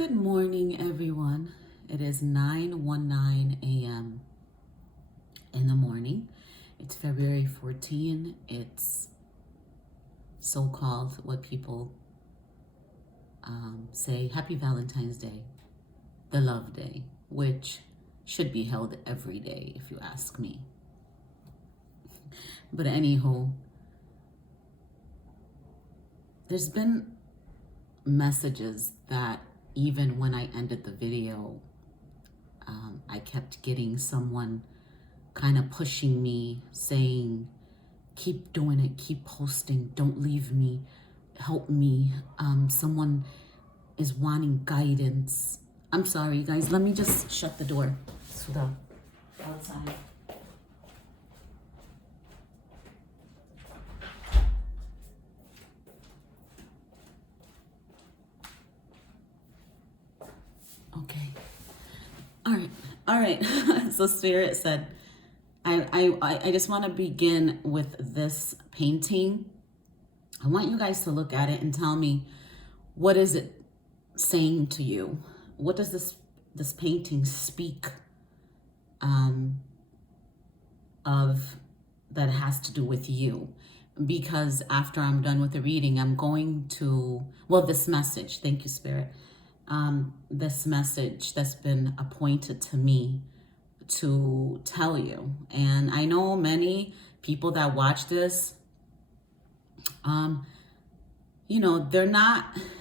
Good morning, everyone. It is 9:19 a.m. in the morning. It's February 14. It's so-called what people say Happy Valentine's Day, the love day, which should be held every day if you ask me. But anywho, there's been messages that even when I ended the video, I kept getting someone kind of pushing me, saying, keep doing it, keep posting, don't leave me, help me. Someone is wanting guidance. I'm sorry, guys, let me just shut the door to the outside. Okay. All right. So Spirit said, I just want to begin with this painting. I want you guys to look at it and tell me, what is it saying to you? What does this painting speak of that has to do with you? Because after I'm done with the reading, I'm going to, this message, thank you, Spirit. This message that's been appointed to me to tell you. And I know many people that watch this,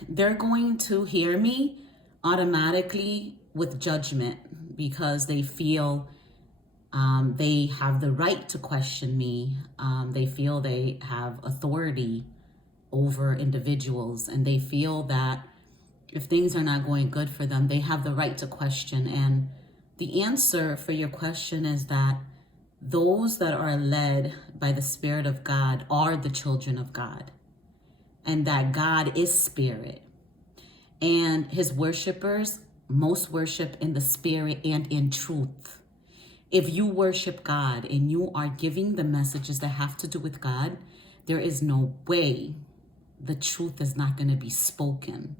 they're going to hear me automatically with judgment because they feel they have the right to question me. They feel they have authority over individuals, and they feel that if things are not going good for them, they have the right to question. And the answer for your question is that those that are led by the Spirit of God are the children of God, and that God is spirit. And his worshipers most worship in the spirit and in truth. If you worship God and you are giving the messages that have to do with God, there is no way the truth is not going to be spoken.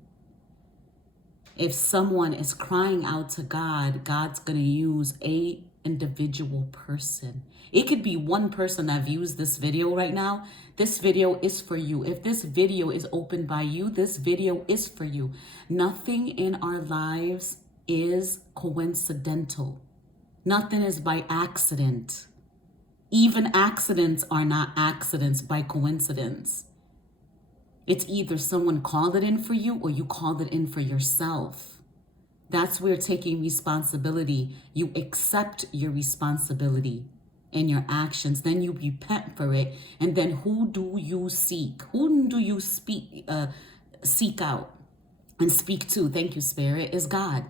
If someone is crying out to God, God's going to use a individual person. It could be one person that views this video right now. This video is for you. If this video is opened by you, this video is for you. Nothing in our lives is coincidental. Nothing is by accident. Even accidents are not accidents by coincidence. It's either someone called it in for you or you called it in for yourself. That's where taking responsibility. You accept your responsibility and your actions. Then you repent for it. And then who do you seek? Who do you seek out and speak to? Thank you, Spirit, is God.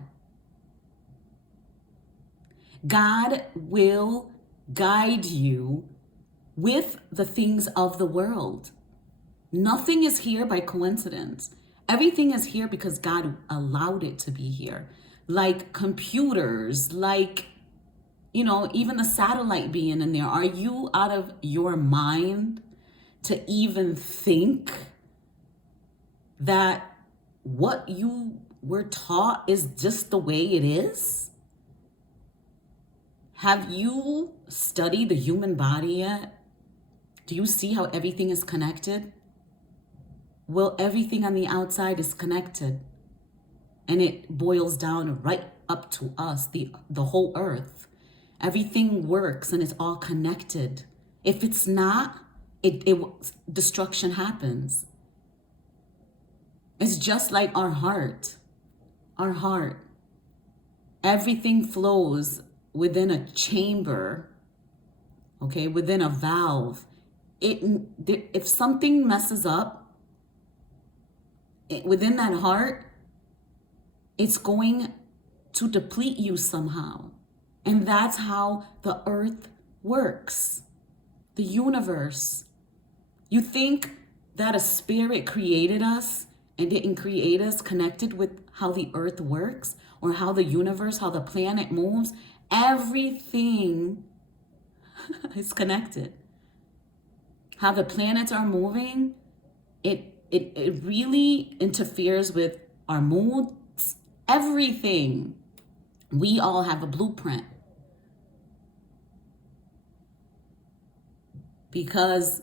God will guide you with the things of the world. Nothing is here by coincidence. Everything is here because God allowed it to be here. Like computers, like, even the satellite being in there. Are you out of your mind to even think that what you were taught is just the way it is? Have you studied the human body yet? Do you see how everything is connected? Well, everything on the outside is connected, and it boils down right up to us, the whole earth. Everything works and it's all connected. If it's not, destruction happens. It's just like our heart. Our heart. Everything flows within a chamber, okay, within a valve. If something messes up, within that heart, it's going to deplete you somehow. And that's how the earth works, the universe. You think that a spirit created us and didn't create us connected with how the earth works or how the universe, how the planet moves? Everything is connected. How the planets are moving, it really interferes with our moods, Everything. We all have a blueprint. Because,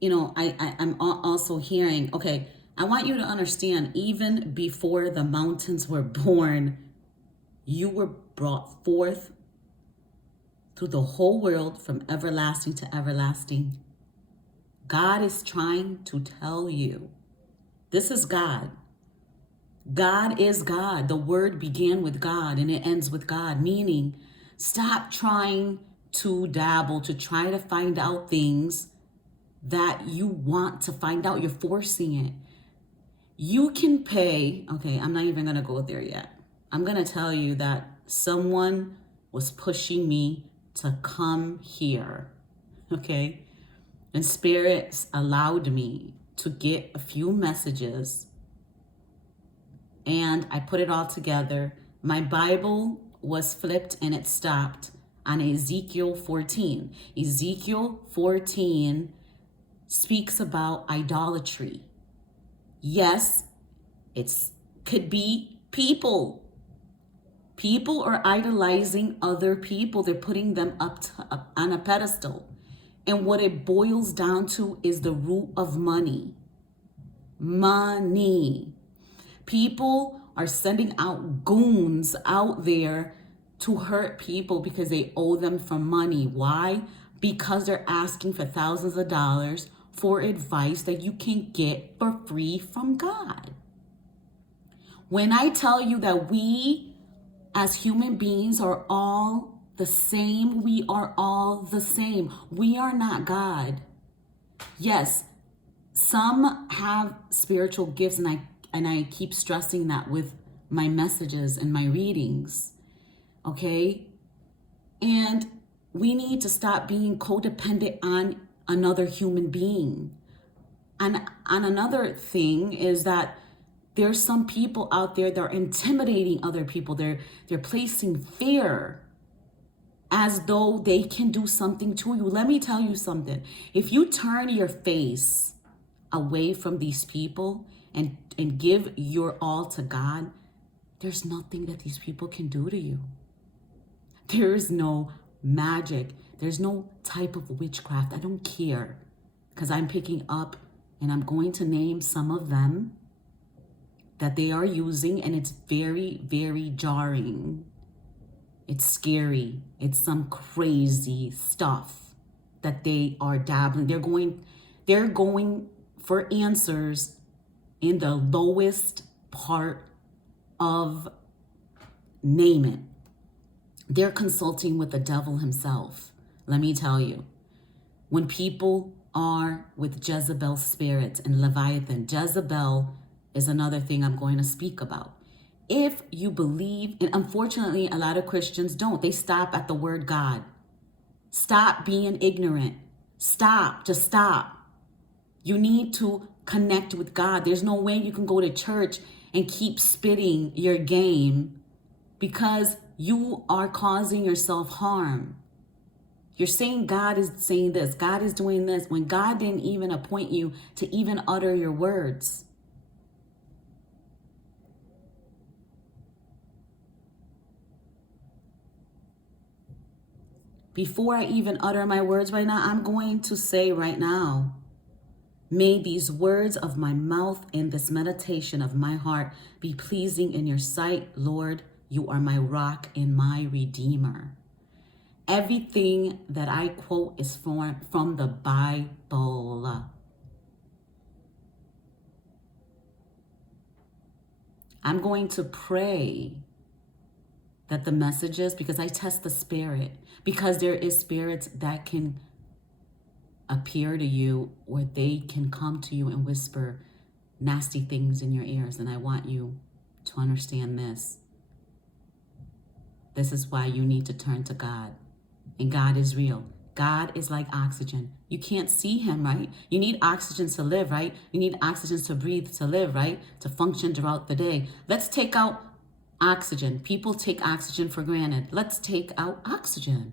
I'm also hearing, okay, I want you to understand, even before the mountains were born, you were brought forth through the whole world from everlasting to everlasting. God is trying to tell you, this is God. God is God. The word began with God and it ends with God, meaning stop trying to dabble, to try to find out things that you want to find out. You're forcing it. You can pay, okay, I'm not even going to go there yet. I'm going to tell you that someone was pushing me to come here, okay? And spirits allowed me to get a few messages and I put it all together. My Bible was flipped and it stopped on Ezekiel 14. Ezekiel 14 speaks about idolatry. Yes, it could be people. People are idolizing other people. They're putting them up on a pedestal. And what it boils down to is the root of money. Money. People are sending out goons out there to hurt people because they owe them for money. Why? Because they're asking for thousands of dollars for advice that you can get for free from God. When I tell you that we as human beings are all the same, we are all the same. We are not God. Yes, some have spiritual gifts, and I keep stressing that with my messages and my readings, okay? And we need to stop being codependent on another human being. And another thing is that there's some people out there that are intimidating other people. They're placing fear as though they can do something to you. Let me tell you something. If you turn your face away from these people and give your all to God, there's nothing that these people can do to you. There is no magic. There's no type of witchcraft. I don't care, because I'm picking up and I'm going to name some of them that they are using, and it's very, very jarring. It's scary. It's some crazy stuff that they are dabbling. They're going for answers in the lowest part of, name it. They're consulting with the devil himself. Let me tell you, when people are with Jezebel spirits and Leviathan, Jezebel is another thing I'm going to speak about. If you believe, and unfortunately a lot of Christians don't, they stop at the word God. Stop being ignorant. Stop, just stop. You need to connect with God. There's no way you can go to church and keep spitting your game, because you are causing yourself harm. You're saying God is saying this, God is doing this, when God didn't even appoint you to even utter your words. Before I even utter my words right now, I'm going to say right now, may these words of my mouth and this meditation of my heart be pleasing in your sight, Lord. You are my rock and my redeemer. Everything that I quote is from the Bible. I'm going to pray that the messages, because I test the spirit, because there is spirits that can appear to you, or they can come to you and whisper nasty things in your ears. And I want you to understand this. This is why you need to turn to God. And God is real. God is like oxygen. You can't see him, right? You need oxygen to live, right? You need oxygen to breathe, to live, right? To function throughout the day. Let's take out oxygen. People take oxygen for granted. Let's take out oxygen.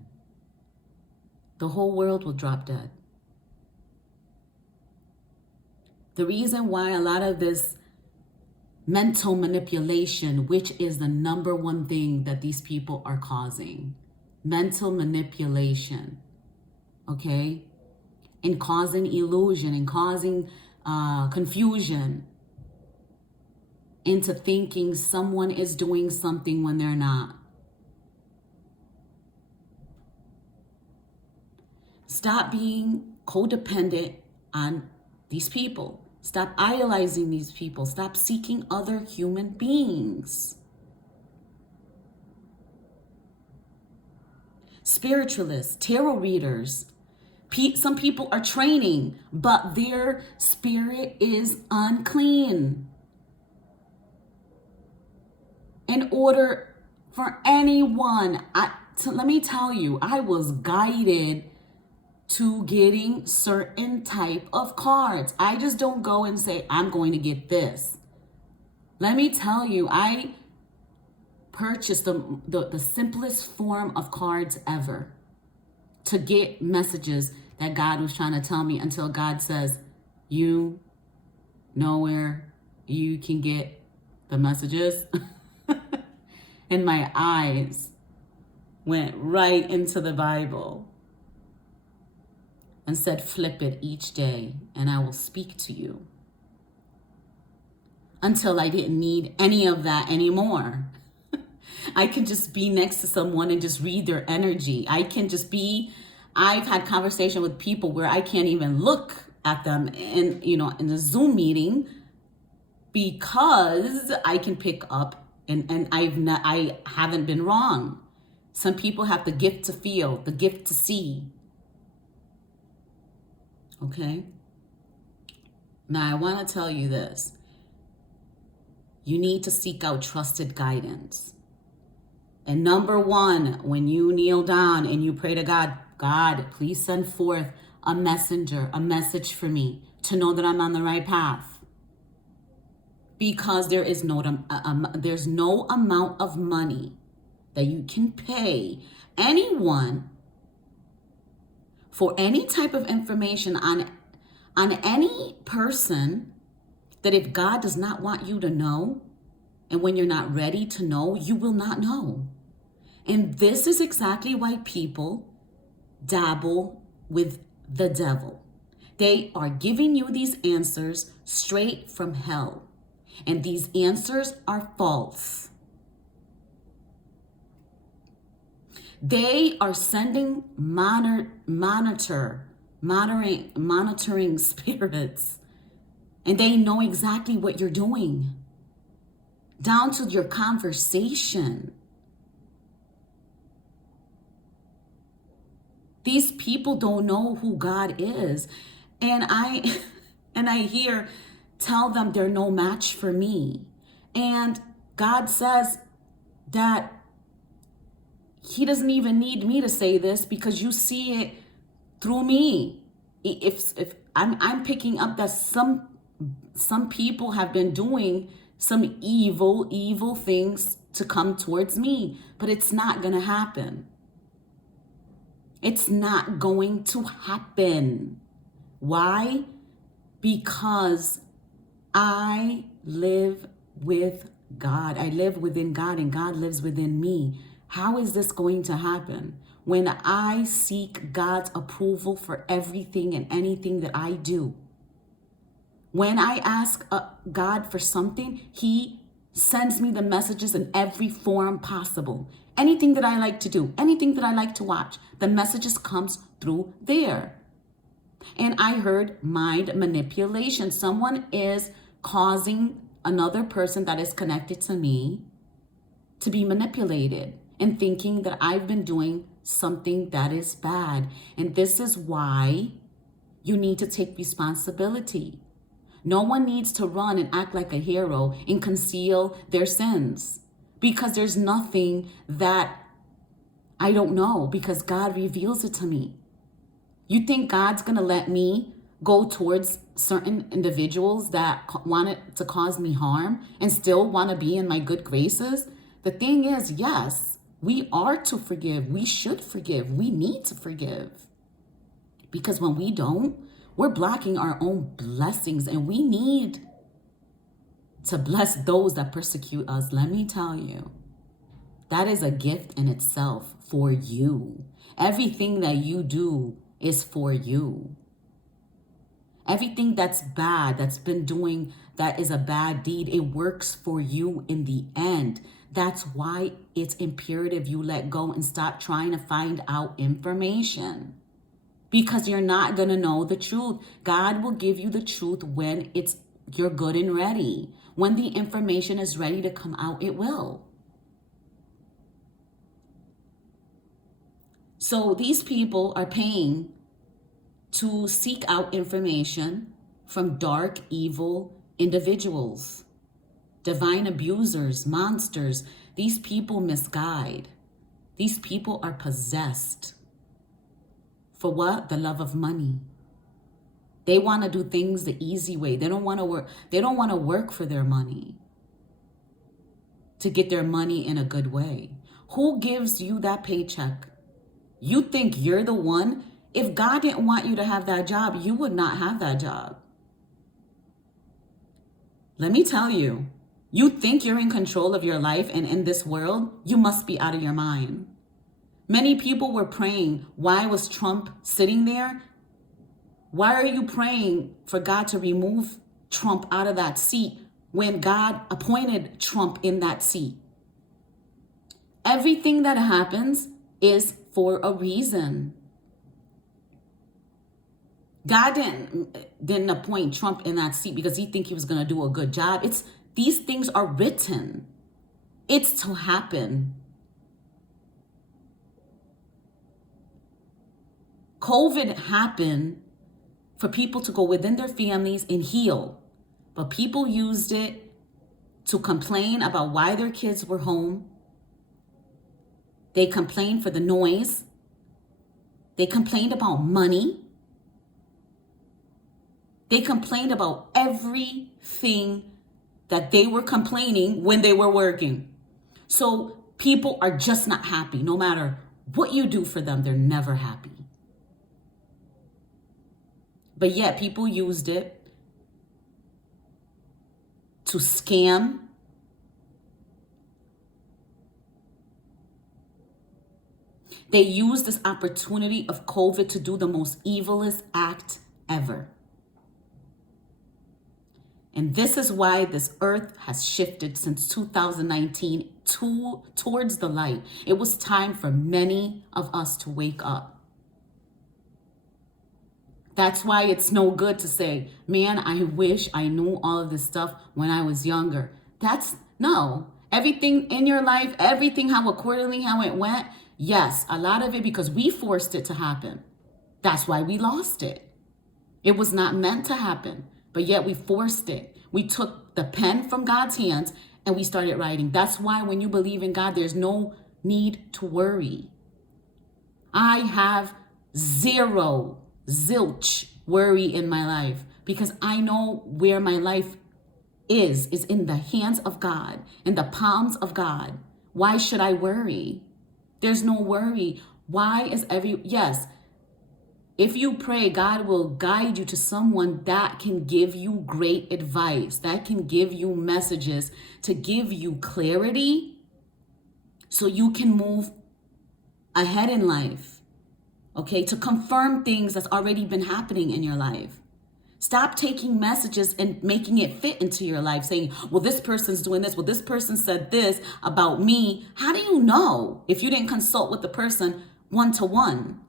The whole world will drop dead. The reason why a lot of this mental manipulation, which is the number one thing that these people are causing. Mental manipulation, okay? And causing illusion and causing confusion into thinking someone is doing something when they're not. Stop being codependent on these people. Stop idolizing these people. Stop seeking other human beings. Spiritualists, tarot readers. Some people are training, but their spirit is unclean. In order for anyone, let me tell you, I was guided to getting certain type of cards. I just don't go and say, I'm going to get this. Let me tell you, I purchased the simplest form of cards ever to get messages that God was trying to tell me, until God says, you know where you can get the messages. And my eyes went right into the Bible and said, flip it each day and I will speak to you. Until I didn't need any of that anymore. I can just be next to someone and just read their energy. I've had conversation with people where I can't even look at them in the Zoom meeting, because I can pick up and I haven't been wrong. Some people have the gift to feel, the gift to see. Okay? Now I want to tell you this. You need to seek out trusted guidance. And number one, when you kneel down and you pray to God, God, please send forth a messenger, a message for me to know that I'm on the right path. Because there's no amount of money that you can pay anyone for any type of information on any person, that if God does not want you to know, and when you're not ready to know, you will not know. And this is exactly why people dabble with the devil. They are giving you these answers straight from hell. And these answers are false. They are sending monitoring spirits. And they know exactly what you're doing, down to your conversation. These people don't know who God is. And I tell them they're no match for me. And God says that he doesn't even need me to say this, because you see it through me. If I'm picking up that some people have been doing some evil things to come towards me, but it's not going to happen. It's not going to happen. Why? Because I live with God. I live within God, and God lives within me. How is this going to happen? When I seek God's approval for everything and anything that I do. When I ask God for something, he sends me the messages in every form possible. Anything that I like to do, anything that I like to watch, the messages comes through there. And I heard mind manipulation. Someone is causing another person that is connected to me to be manipulated and thinking that I've been doing something that is bad. And this is why you need to take responsibility. No one needs to run and act like a hero and conceal their sins, because there's nothing that I don't know, because God reveals it to me. You think God's going to let me go towards certain individuals that wanted to cause me harm and still want to be in my good graces? The thing is, yes, we are to forgive. We should forgive. We need to forgive. Because when we don't, we're blocking our own blessings, and we need to bless those that persecute us. Let me tell you, that is a gift in itself for you. Everything that you do is for you. Everything that's bad, that's been doing, that is a bad deed, it works for you in the end. That's why it's imperative you let go and stop trying to find out information. Because you're not going to know the truth. God will give you the truth when you're good and ready. When the information is ready to come out, it will. So these people are paying to seek out information from dark, evil individuals, divine abusers, monsters. These people misguide. These people are possessed. For what? The love of money. They want to do things the easy way. They don't want to work. They don't want to work for their money, to get their money in a good way. Who gives you that paycheck? You think you're the one? If God didn't want you to have that job, you would not have that job. Let me tell you, you think you're in control of your life and in this world, you must be out of your mind. Many people were praying, why was Trump sitting there? Why are you praying for God to remove Trump out of that seat when God appointed Trump in that seat? Everything that happens is for a reason. God didn't appoint Trump in that seat because he think he was going to do a good job. These things are written. It's to happen. COVID happened for people to go within their families and heal. But people used it to complain about why their kids were home. They complained for the noise. They complained about money. They complained about everything that they were complaining when they were working. So people are just not happy. No matter what you do for them, they're never happy. But yet people used it to scam. They used this opportunity of COVID to do the most evilest act ever. And this is why this earth has shifted since 2019 towards the light. It was time for many of us to wake up. That's why it's no good to say, man, I wish I knew all of this stuff when I was younger. No. Everything in your life, everything how it went, yes, a lot of it because we forced it to happen. That's why we lost it. It was not meant to happen, but yet we forced it. We took the pen from God's hands and we started writing. That's why when you believe in God, there's no need to worry. I have zilch worry in my life because I know where my life is in the hands of God, in the palms of God. Why should I worry? There's no worry. Yes, if you pray, God will guide you to someone that can give you great advice, that can give you messages, to give you clarity so you can move ahead in life, okay? To confirm things that's already been happening in your life. Stop taking messages and making it fit into your life, saying, well, this person's doing this. Well, this person said this about me. How do you know if you didn't consult with the person one-to-one?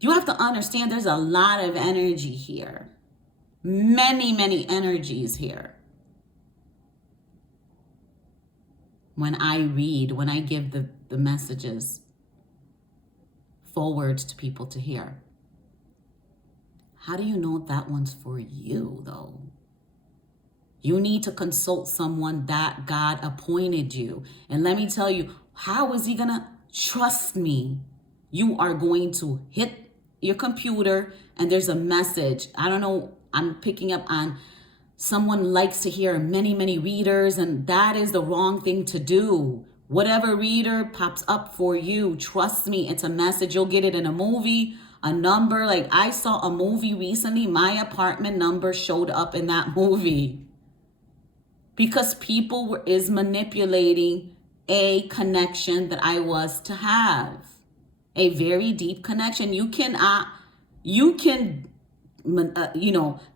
You have to understand there's a lot of energy here. Many energies here. When I give the messages forward to people to hear. How do you know that one's for you, though? You need to consult someone that God appointed you. And let me tell you, how is he going to trust me? You are going to hit your computer and there's a message. I don't know. I'm picking up on someone likes to hear many readers, and that is the wrong thing to do. Whatever reader pops up for you, trust me, it's a message. You'll get it in a movie, a number. Like I saw a movie recently, my apartment number showed up in that movie. because is manipulating a connection that I was to have, a very deep connection. You can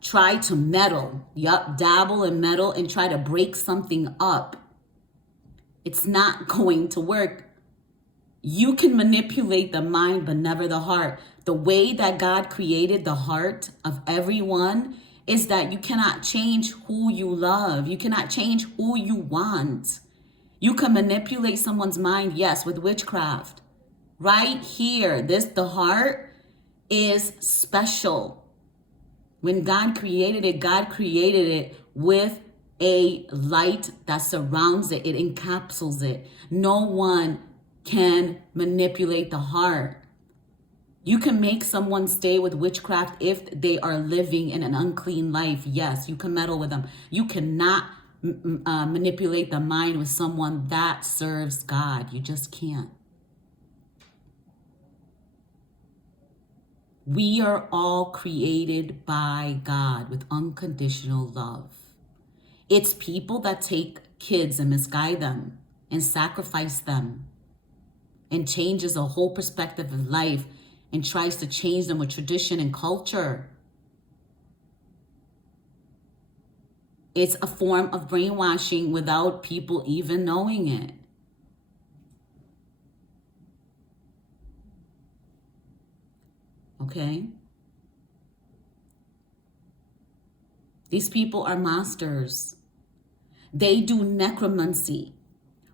try to meddle, dabble and meddle and try to break something up. It's not going to work. You can manipulate the mind, but never the heart. The way that God created the heart of everyone is that you cannot change who you love. You cannot change who you want. You can manipulate someone's mind, yes, with witchcraft. Right here, the heart is special. When God created it with a light that surrounds it. It encapsulates it. No one can manipulate the heart. You can make someone stay with witchcraft if they are living in an unclean life. Yes, you can meddle with them. You cannot manipulate the mind with someone that serves God. You just can't. We are all created by God with unconditional love. It's people that take kids and misguide them and sacrifice them and changes a whole perspective of life and tries to change them with tradition and culture. It's a form of brainwashing without people even knowing it. Okay? These people are masters. They do necromancy,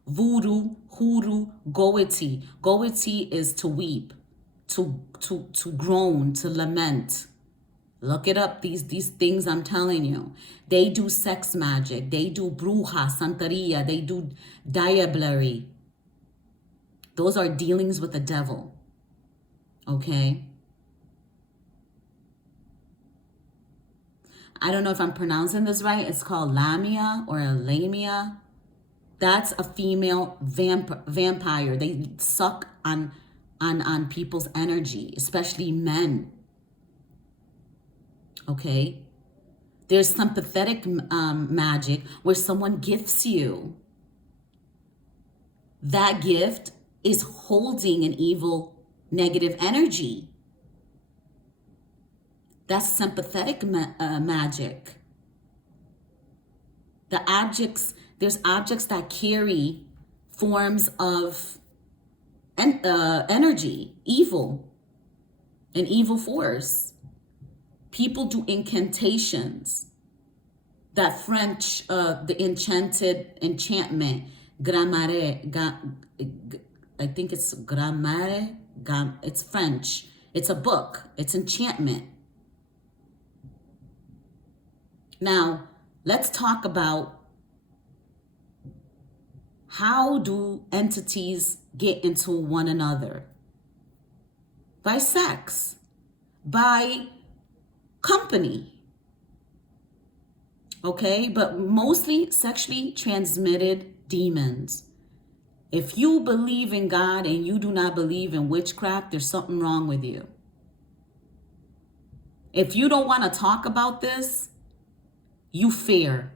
voodoo, hoodoo, goity. Goity is to weep, to groan, to lament. Look it up, these things I'm telling you. They do sex magic. They do bruja, santeria. They do diablerie. Those are dealings with the devil. Okay? I don't know if I'm pronouncing this right. It's called Lamia or Lamia. That's a female vampire. They suck on people's energy, especially men. Okay? There's sympathetic magic where someone gifts you. That gift is holding an evil, negative energy. That's sympathetic magic. There's objects that carry forms of energy, evil, an evil force. People do incantations. That French, the enchantment, grammare, I think it's grammare, it's French. It's a book. It's enchantment. Now, let's talk about how do entities get into one another? By sex, by company, okay? But mostly sexually transmitted demons. If you believe in God and you do not believe in witchcraft, there's something wrong with you. If you don't want to talk about this, you fear.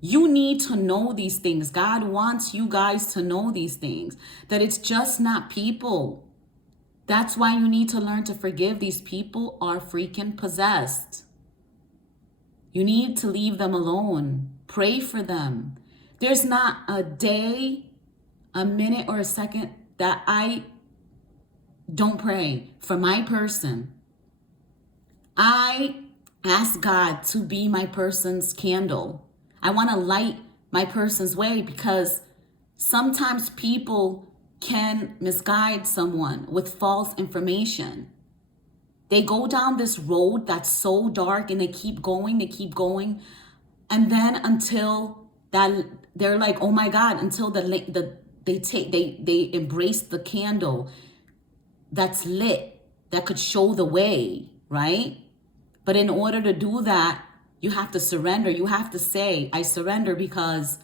You need to know these things. God wants you guys to know these things, that it's just not people. That's why you need to learn to forgive. These people are freaking possessed. You need to leave them alone. Pray for them. There's not a day, a minute, or a second that I don't pray for my person. I ask God to be my person's candle. I want to light my person's way because sometimes people can misguide someone with false information. They go down this road that's so dark and they keep going. And then until that, they're like, oh my God, until they embrace the candle that's lit, that could show the way, right? But in order to do that, you have to surrender. You have to say, I surrender, because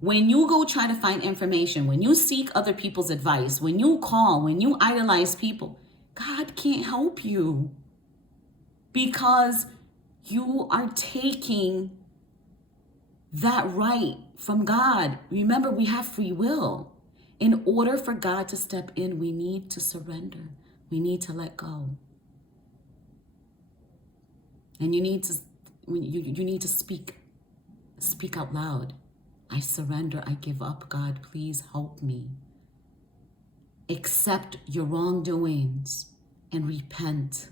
when you go try to find information, when you seek other people's advice, when you call, when you idolize people, God can't help you because you are taking that right from God. Remember, we have free will. In order for God to step in, we need to surrender. We need to let go. And you need to speak out loud. I surrender. I give up. God, please help me. Accept your wrongdoings and repent.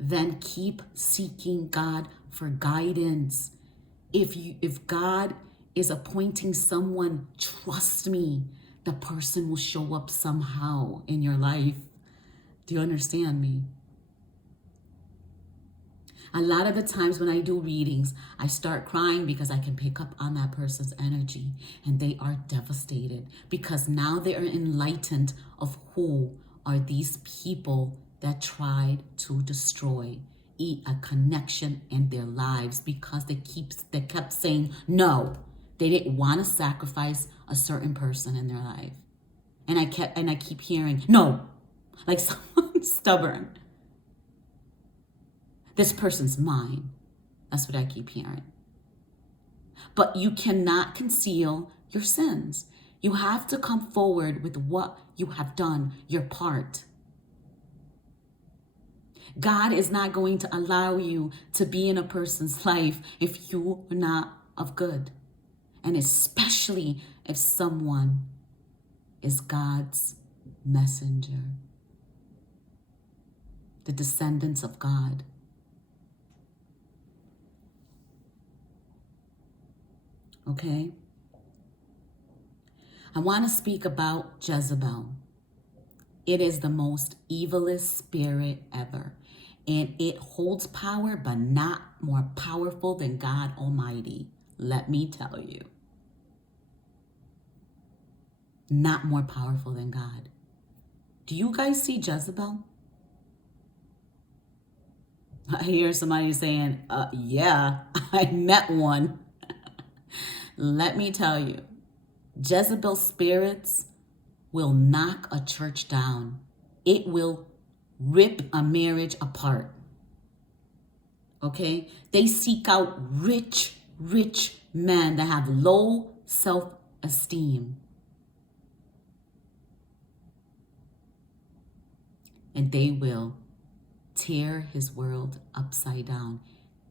Then keep seeking God for guidance. If God is appointing someone, trust me, the person will show up somehow in your life. Do you understand me? A lot of the times when I do readings, I start crying because I can pick up on that person's energy, and they are devastated because now they are enlightened of who are these people that tried to destroy a connection in their lives, because they kept saying no. They didn't want to sacrifice a certain person in their life. And I keep hearing no, like someone stubborn. This person's mine. That's what I keep hearing. But you cannot conceal your sins. You have to come forward with what you have done, your part. God is not going to allow you to be in a person's life if you are not of good. And especially if someone is God's messenger, the descendants of God. Okay? I want to speak about Jezebel. It is the most evilest spirit ever. And it holds power, but not more powerful than God Almighty. Let me tell you. Not more powerful than God. Do you guys see Jezebel? I hear somebody saying, yeah, I met one. Let me tell you, Jezebel spirits will knock a church down. It will rip a marriage apart. Okay? They seek out rich men that have low self-esteem. And they will tear his world upside down.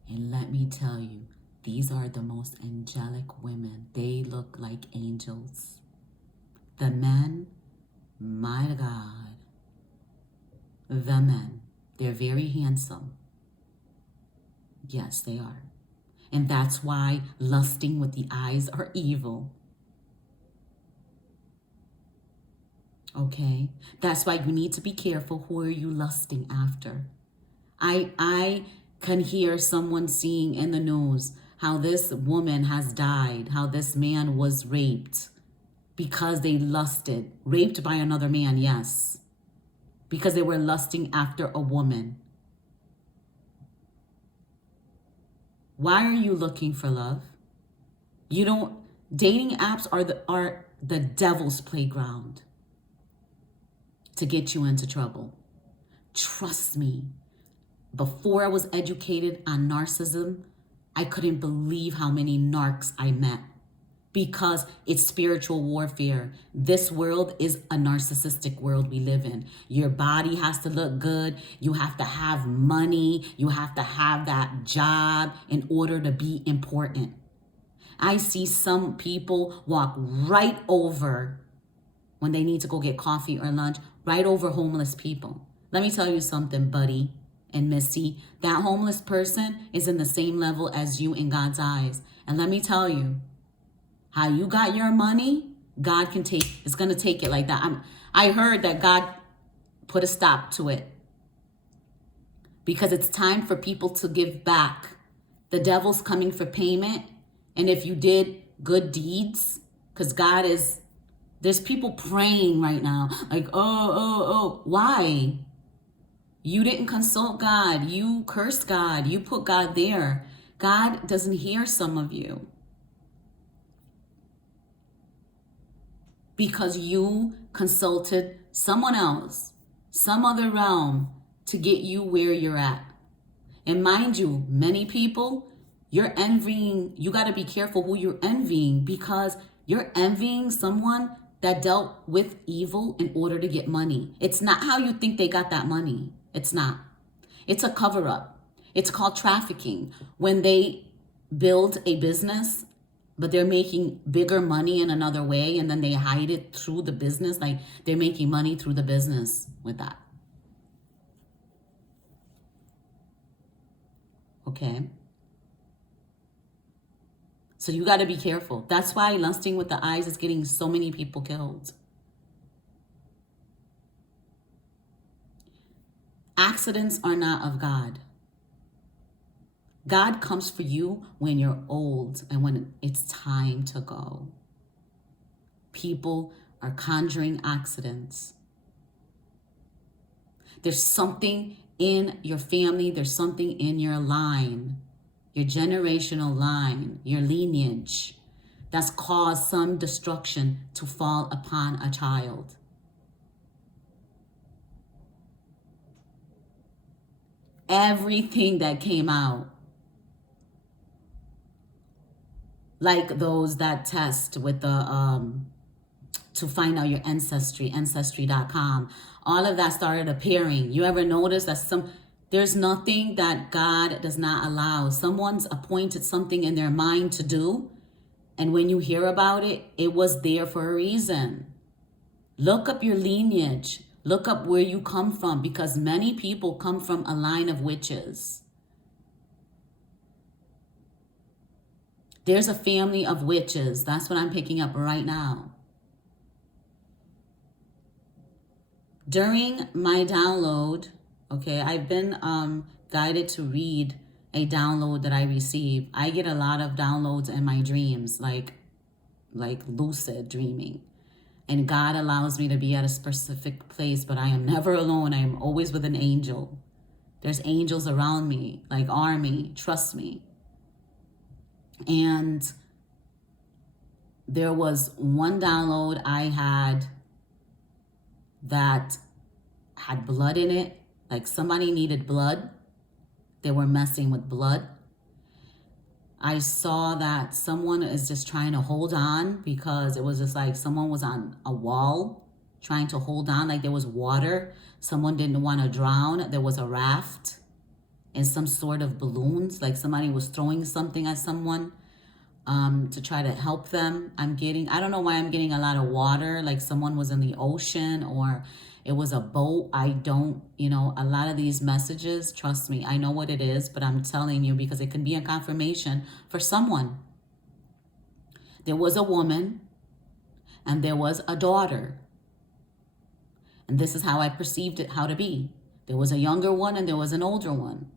And let me tell you, these are the most angelic women. They look like angels. The men, my God, the men, they're very handsome. Yes, they are. And that's why lusting with the eyes are evil. Okay? That's why you need to be careful. Who are you lusting after? I can hear someone seeing in the news how this woman has died, how this man was raped because they lusted. Raped by another man, yes. Because they were lusting after a woman. Why are you looking for love? Dating apps are the devil's playground to get you into trouble. Trust me. Before I was educated on narcissism, I couldn't believe how many narcs I met, because it's spiritual warfare. This world is a narcissistic world we live in. Your body has to look good. You have to have money. You have to have that job in order to be important. I see some people walk right over, when they need to go get coffee or lunch, right over homeless people. Let me tell you something, buddy and Missy. That homeless person is in the same level as you in God's eyes. And let me tell you, how you got your money, God is going to take it like that. I heard that God put a stop to it, because it's time for people to give back. The devil's coming for payment. And if you did good deeds, because there's people praying right now, like, oh, why? You didn't consult God. You cursed God. You put God there. God doesn't hear some of you, because you consulted someone else, some other realm, to get you where you're at. And mind you, many people, You're envying, you got to be careful who you're envying, because you're envying someone that dealt with evil in order to get money. It's not how you think they got that money. It's not. It's a cover up. It's called trafficking. When they build a business, but they're making bigger money in another way, and then they hide it through the business, like they're making money through the business with that. Okay? So you got to be careful. That's why lusting with the eyes is getting so many people killed. Accidents are not of God. God comes for you when you're old and when it's time to go. People are conjuring accidents. There's something in your family. There's something in your line, your generational line, your lineage, that's caused some destruction to fall upon a child. Everything that came out, like those that test with the to find out your ancestry, ancestry.com, all of that started appearing. You ever notice that there's nothing that God does not allow? Someone's appointed something in their mind to do, and when you hear about it, it was there for a reason. Look up your lineage. Look up where you come from, because many people come from a line of witches. There's a family of witches. That's what I'm picking up right now. During my download, okay, I've been guided to read a download that I receive. I get a lot of downloads in my dreams, like lucid dreaming. And God allows me to be at a specific place, but I am never alone. I am always with an angel. There's angels around me, like army, trust me. And there was one download I had that had blood in it, like somebody needed blood. They were messing with blood. I saw that someone is just trying to hold on, because it was just like someone was on a wall trying to hold on, like there was water. Someone didn't want to drown. There was a raft and some sort of balloons, like somebody was throwing something at someone to try to help them. I don't know why I'm getting a lot of water, like someone was in the ocean or it was a boat. A lot of these messages, trust me, I know what it is, but I'm telling you because it can be a confirmation for someone. There was a woman and there was a daughter. And this is how I perceived it, how to be. There was a younger one and there was an older one.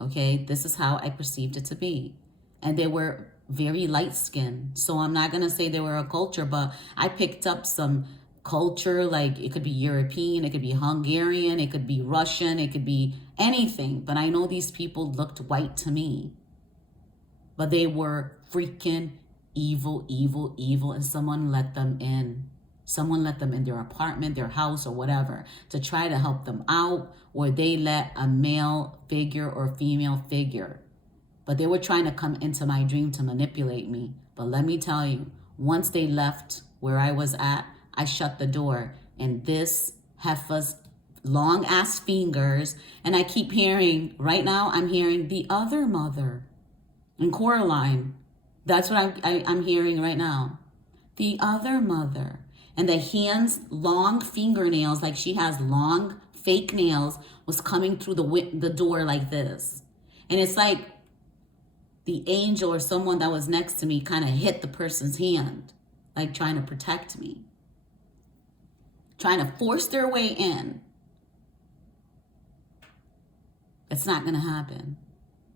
Okay, this is how I perceived it to be. And they were very light-skinned. So I'm not going to say they were a culture, but I picked up some culture, like it could be European, it could be Hungarian, it could be Russian, it could be anything. But I know these people looked white to me. But they were freaking evil, evil, evil, and someone let them in. Someone let them in their apartment, their house, or whatever, to try to help them out, or they let a male figure or female figure. But they were trying to come into my dream to manipulate me. But let me tell you, once they left where I was at, I shut the door, and this heifer's long ass fingers, and I keep hearing, right now I'm hearing the other mother in Coraline. That's what I'm hearing right now. The other mother. And the hands, long fingernails, like she has long fake nails, was coming through the door like this. And it's like the angel or someone that was next to me kind of hit the person's hand, like trying to protect me, trying to force their way in. It's not going to happen.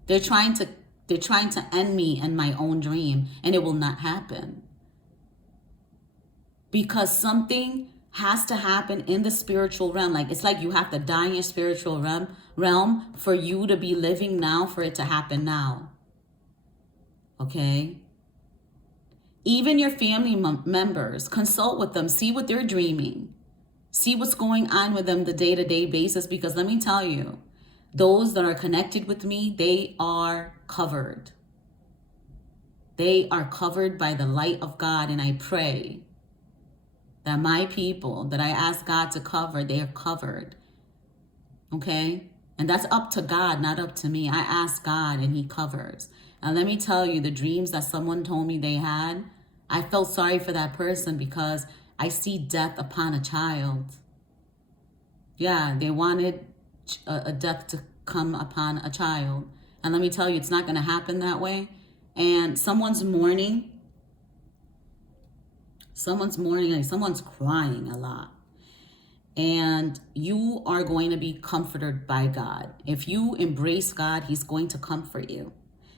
They're trying to end me in my own dream, and it will not happen. Because something has to happen in the spiritual realm. Like it's like you have to die in your spiritual realm for you to be living now, for it to happen now. Okay? Even your family members, consult with them, see what they're dreaming. See what's going on with them the day-to-day basis, because let me tell you, Those that are connected with me, they are covered. They are covered by the light of God. And I pray that my people that I ask God to cover, they are covered. Okay? And that's up to God, not up to me. I ask God and he covers. And let me tell you, the dreams that someone told me they had, I felt sorry for that person because I see death upon a child. Yeah, they wanted a death to come upon a child. And let me tell you, it's not going to happen that way. And someone's mourning, like someone's crying a lot. And you are going to be comforted by God. If you embrace God, he's going to comfort you.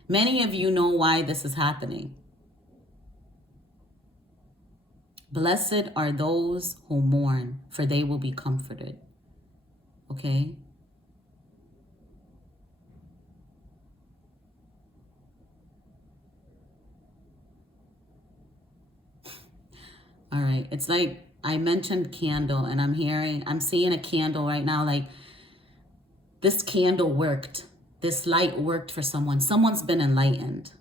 Many of you know why this is happening. Blessed are those who mourn, for they will be comforted. Okay? All right. It's like I mentioned candle, and I'm seeing a candle right now. Like this candle worked. This light worked for someone. Someone's been enlightened.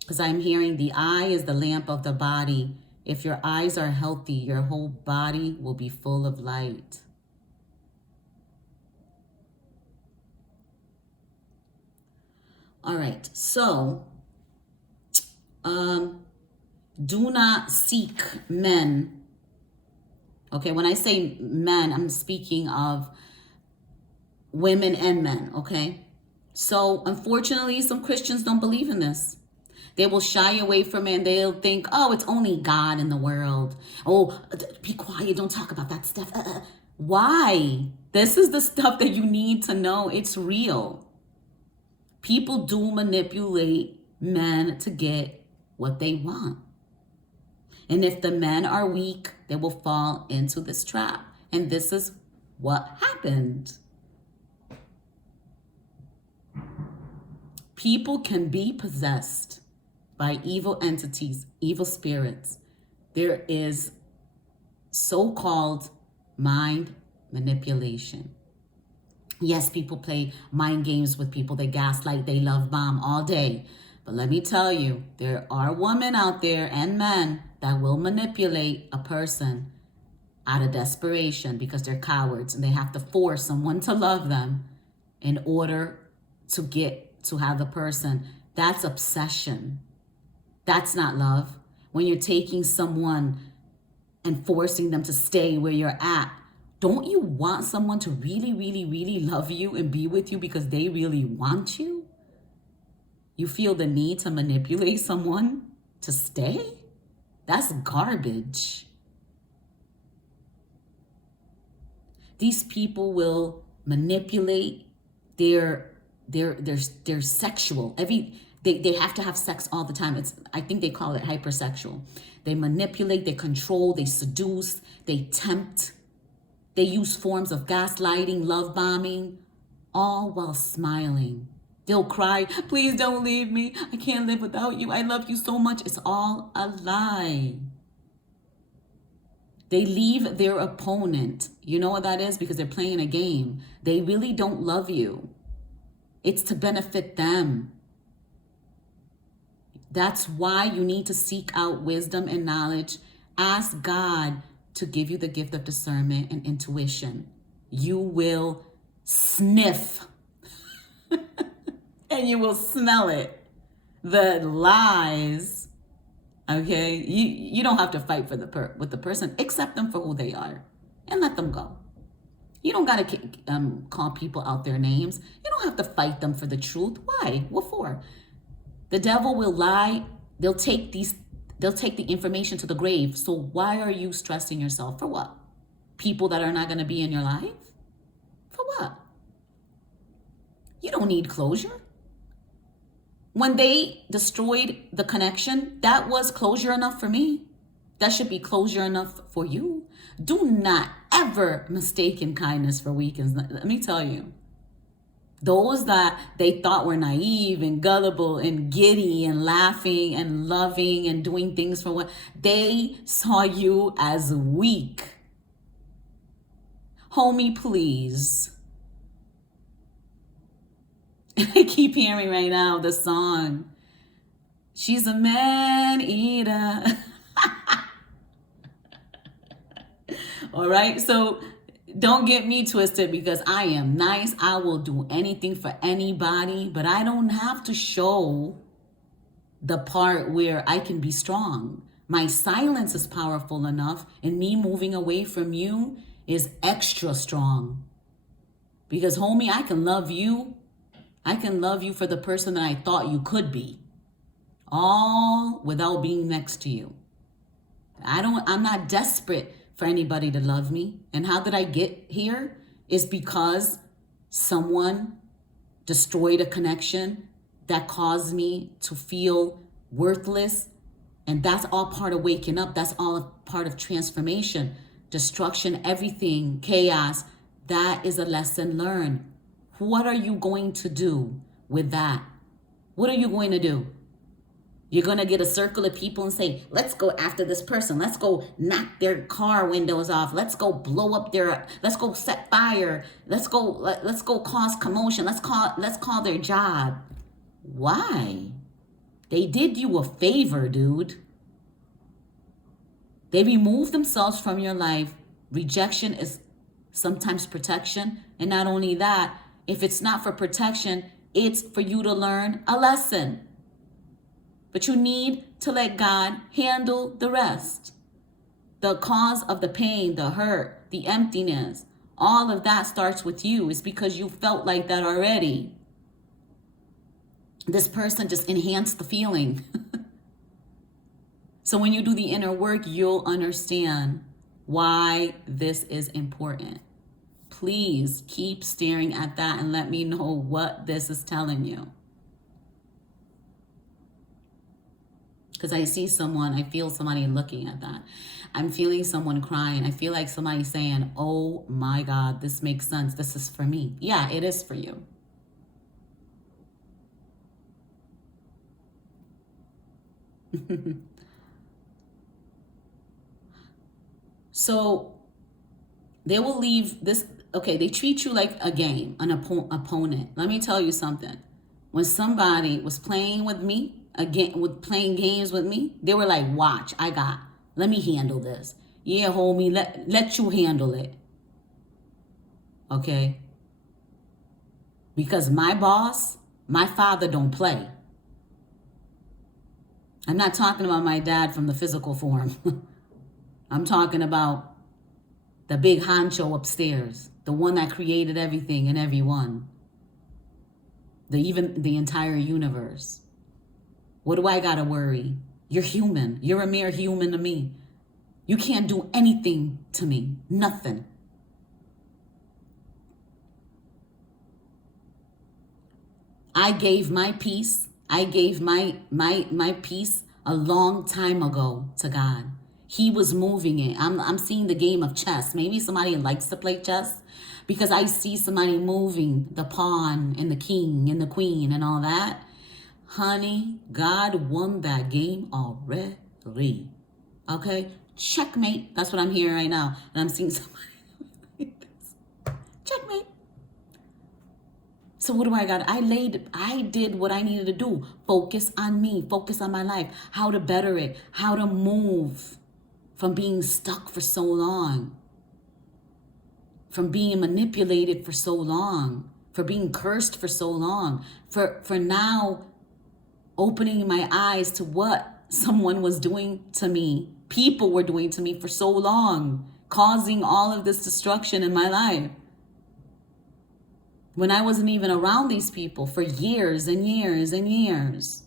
Because I'm hearing the eye is the lamp of the body. If your eyes are healthy, your whole body will be full of light. All right. So, do not seek men. Okay, when I say men, I'm speaking of women and men, okay? So, unfortunately, some Christians don't believe in this. They will shy away from it and they'll think, oh, it's only God in the world. Oh, be quiet, don't talk about that stuff. Why? This is the stuff that you need to know. It's real. People do manipulate men to get what they want. And if the men are weak, they will fall into this trap. And this is what happened. People can be possessed by evil entities, evil spirits. There is so-called mind manipulation. Yes, people play mind games with people. They gaslight, they love bomb all day. But let me tell you, there are women out there and men that will manipulate a person out of desperation because they're cowards and they have to force someone to love them in order to have the person. That's obsession. That's not love. When you're taking someone and forcing them to stay where you're at, don't you want someone to really, really, really love you and be with you because they really want you? You feel the need to manipulate someone to stay? That's garbage. These people will manipulate their sexual. They have to have sex all the time. I think they call it hypersexual. They manipulate, they control, they seduce, they tempt. They use forms of gaslighting, love bombing, all while smiling. They'll cry, please don't leave me. I can't live without you. I love you so much. It's all a lie. They leave their opponent. You know what that is? Because they're playing a game. They really don't love you. It's to benefit them. That's why you need to seek out wisdom and knowledge. Ask God to give you the gift of discernment and intuition. You will sniff and you will smell it. The lies, okay? You don't have to fight with the person. Accept them for who they are and let them go. You don't got to call people out their names. You don't have to fight them for the truth. Why? What for? The devil will lie. They'll take the information to the grave. So why are you stressing yourself? For what? People that are not going to be in your life? For what? You don't need closure. When they destroyed the connection, that was closure enough for me. That should be closure enough for you. Do not ever mistake kindness for weakness. Let me tell you. Those that they thought were naive and gullible and giddy and laughing and loving and doing things for what, they saw you as weak. Homie, please. I keep hearing right now the song, she's a man eater. All right, so don't get me twisted, because I am nice. I will do anything for anybody, but I don't have to show the part where I can be strong. My silence is powerful enough, and me moving away from you is extra strong. Because homie, I can love you. I can love you for the person that I thought you could be, all without being next to you. I'm not desperate for anybody to love me. And how did I get here? Is because someone destroyed a connection that caused me to feel worthless. And that's all part of waking up. That's all part of transformation, destruction, everything, chaos. That is a lesson learned. What are you going to do with that? What are you going to do? You're going to get a circle of people and say, let's go after this person. Let's go knock their car windows off. Let's go blow up let's go set fire. Let's go cause commotion. Let's call their job. Why? They did you a favor, dude. They removed themselves from your life. Rejection is sometimes protection. And not only that, if it's not for protection, it's for you to learn a lesson. But you need to let God handle the rest. The cause of the pain, the hurt, the emptiness, all of that starts with you. It's because you felt like that already. This person just enhanced the feeling. So when you do the inner work, you'll understand why this is important. Please keep staring at that and let me know what this is telling you. Because I feel somebody looking at that. I'm feeling someone crying. I feel like somebody saying, oh my God, this makes sense. This is for me. Yeah, it is for you. So they will leave this. Okay, they treat you like a game, an opponent. Let me tell you something. When somebody was playing with me, playing games with me, they were like, watch, let me handle this. Yeah, homie, let you handle it. Okay? Because my boss, my father don't play. I'm not talking about my dad from the physical form. I'm talking about the big honcho upstairs, the one that created everything and everyone, even the entire universe. What do I gotta worry? You're human. You're a mere human to me. You can't do anything to me. Nothing. I gave my peace. I gave my peace a long time ago to God. He was moving it. I'm seeing the game of chess. Maybe somebody likes to play chess, because I see somebody moving the pawn and the king and the queen and all that. Honey, God won that game already. Okay? Checkmate. That's what I'm hearing right now. And I'm seeing somebody like this. Checkmate. So what do I got? I did what I needed to do. Focus on me. Focus on my life. How to better it. How to move from being stuck for so long. From being manipulated for so long. For being cursed for so long. For now opening my eyes to what someone was doing to me. People were doing to me for so long. Causing all of this destruction in my life. When I wasn't even around these people for years and years and years.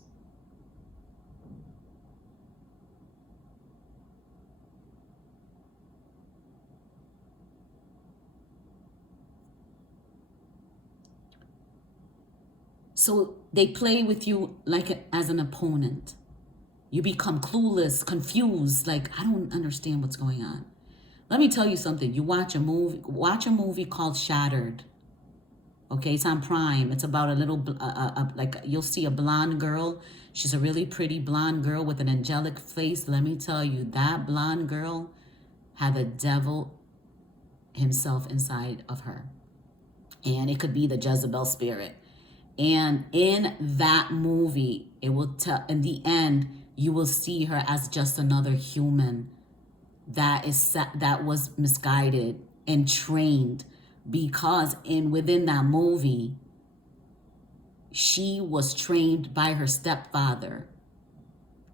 So they play with you as an opponent. You become clueless, confused, like, I don't understand what's going on. Let me tell you something. You watch a movie called Shattered. Okay, it's on Prime. It's about a little, you'll see a blonde girl. She's a really pretty blonde girl with an angelic face. Let me tell you, that blonde girl had the devil himself inside of her. And it could be the Jezebel spirit. And in that movie, it will tell, in the end, you will see her as just another human that was misguided and trained, because within that movie, she was trained by her stepfather.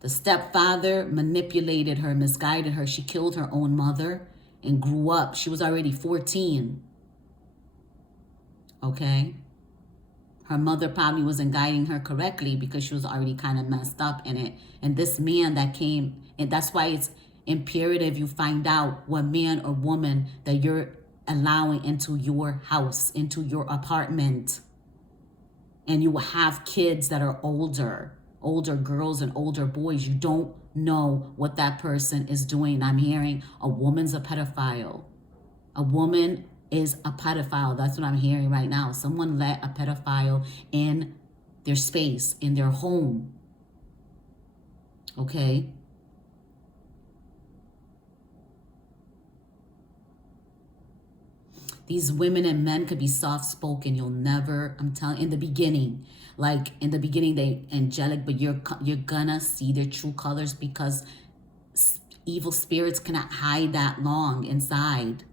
The stepfather manipulated her, misguided her. She killed her own mother and grew up. She was already 14. Okay? Her mother probably wasn't guiding her correctly because she was already kind of messed up in it. And this man that came, and that's why it's imperative you find out what man or woman that you're allowing into your house, into your apartment. And you will have kids that are older girls and older boys. You don't know what that person is doing. I'm hearing a woman's a pedophile. A woman is a pedophile. That's what I'm hearing right now. Someone let a pedophile in their space, in their home. Okay? These women and men could be soft-spoken. You'll never, I'm telling, in the beginning, they angelic, but you're gonna see their true colors, because evil spirits cannot hide that long inside.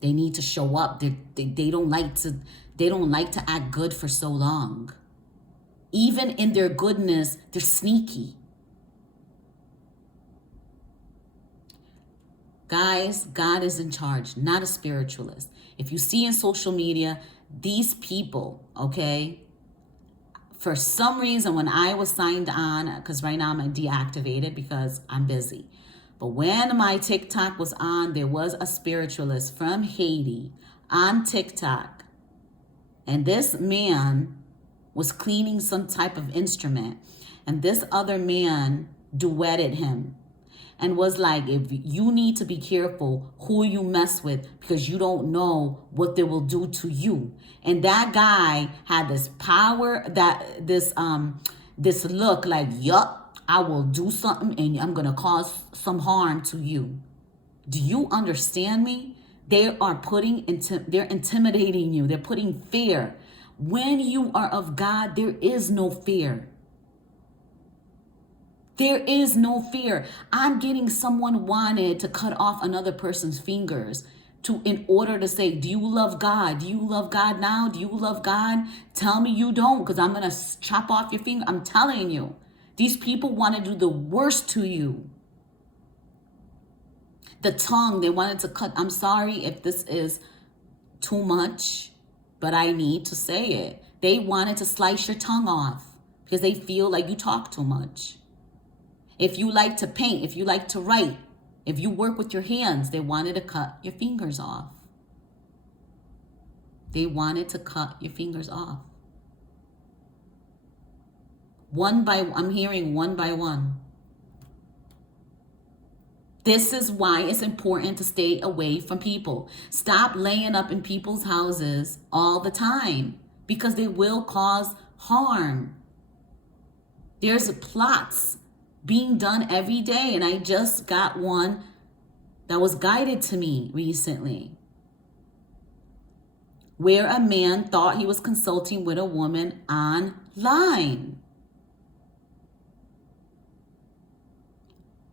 They need to show up. They don't like to act good for so long. Even in their goodness, they're sneaky. Guys, God is in charge, not a spiritualist. If you see in social media, these people, okay, for some reason, when I was signed on, because right now I'm deactivated because I'm busy. But when my TikTok was on, there was a spiritualist from Haiti on TikTok. And this man was cleaning some type of instrument. And this other man duetted him and was like, if you need to be careful who you mess with, because you don't know what they will do to you. And that guy had this power, this look like, yup, I will do something and I'm going to cause some harm to you. Do you understand me? They are they're intimidating you. They're putting fear. When you are of God, there is no fear. There is no fear. I'm getting someone wanted to cut off another person's fingers in order to say, do you love God? Do you love God now? Do you love God? Tell me you don't, because I'm going to chop off your finger. I'm telling you, these people want to do the worst to you. The tongue, they wanted to cut. I'm sorry if this is too much, but I need to say it. They wanted to slice your tongue off because they feel like you talk too much. If you like to paint, if you like to write, if you work with your hands, they wanted to cut your fingers off. They wanted to cut your fingers off. I'm hearing one by one. This is why it's important to stay away from people. Stop laying up in people's houses all the time, because they will cause harm. There's plots being done every day, and I just got one that was guided to me recently, where a man thought he was consulting with a woman online.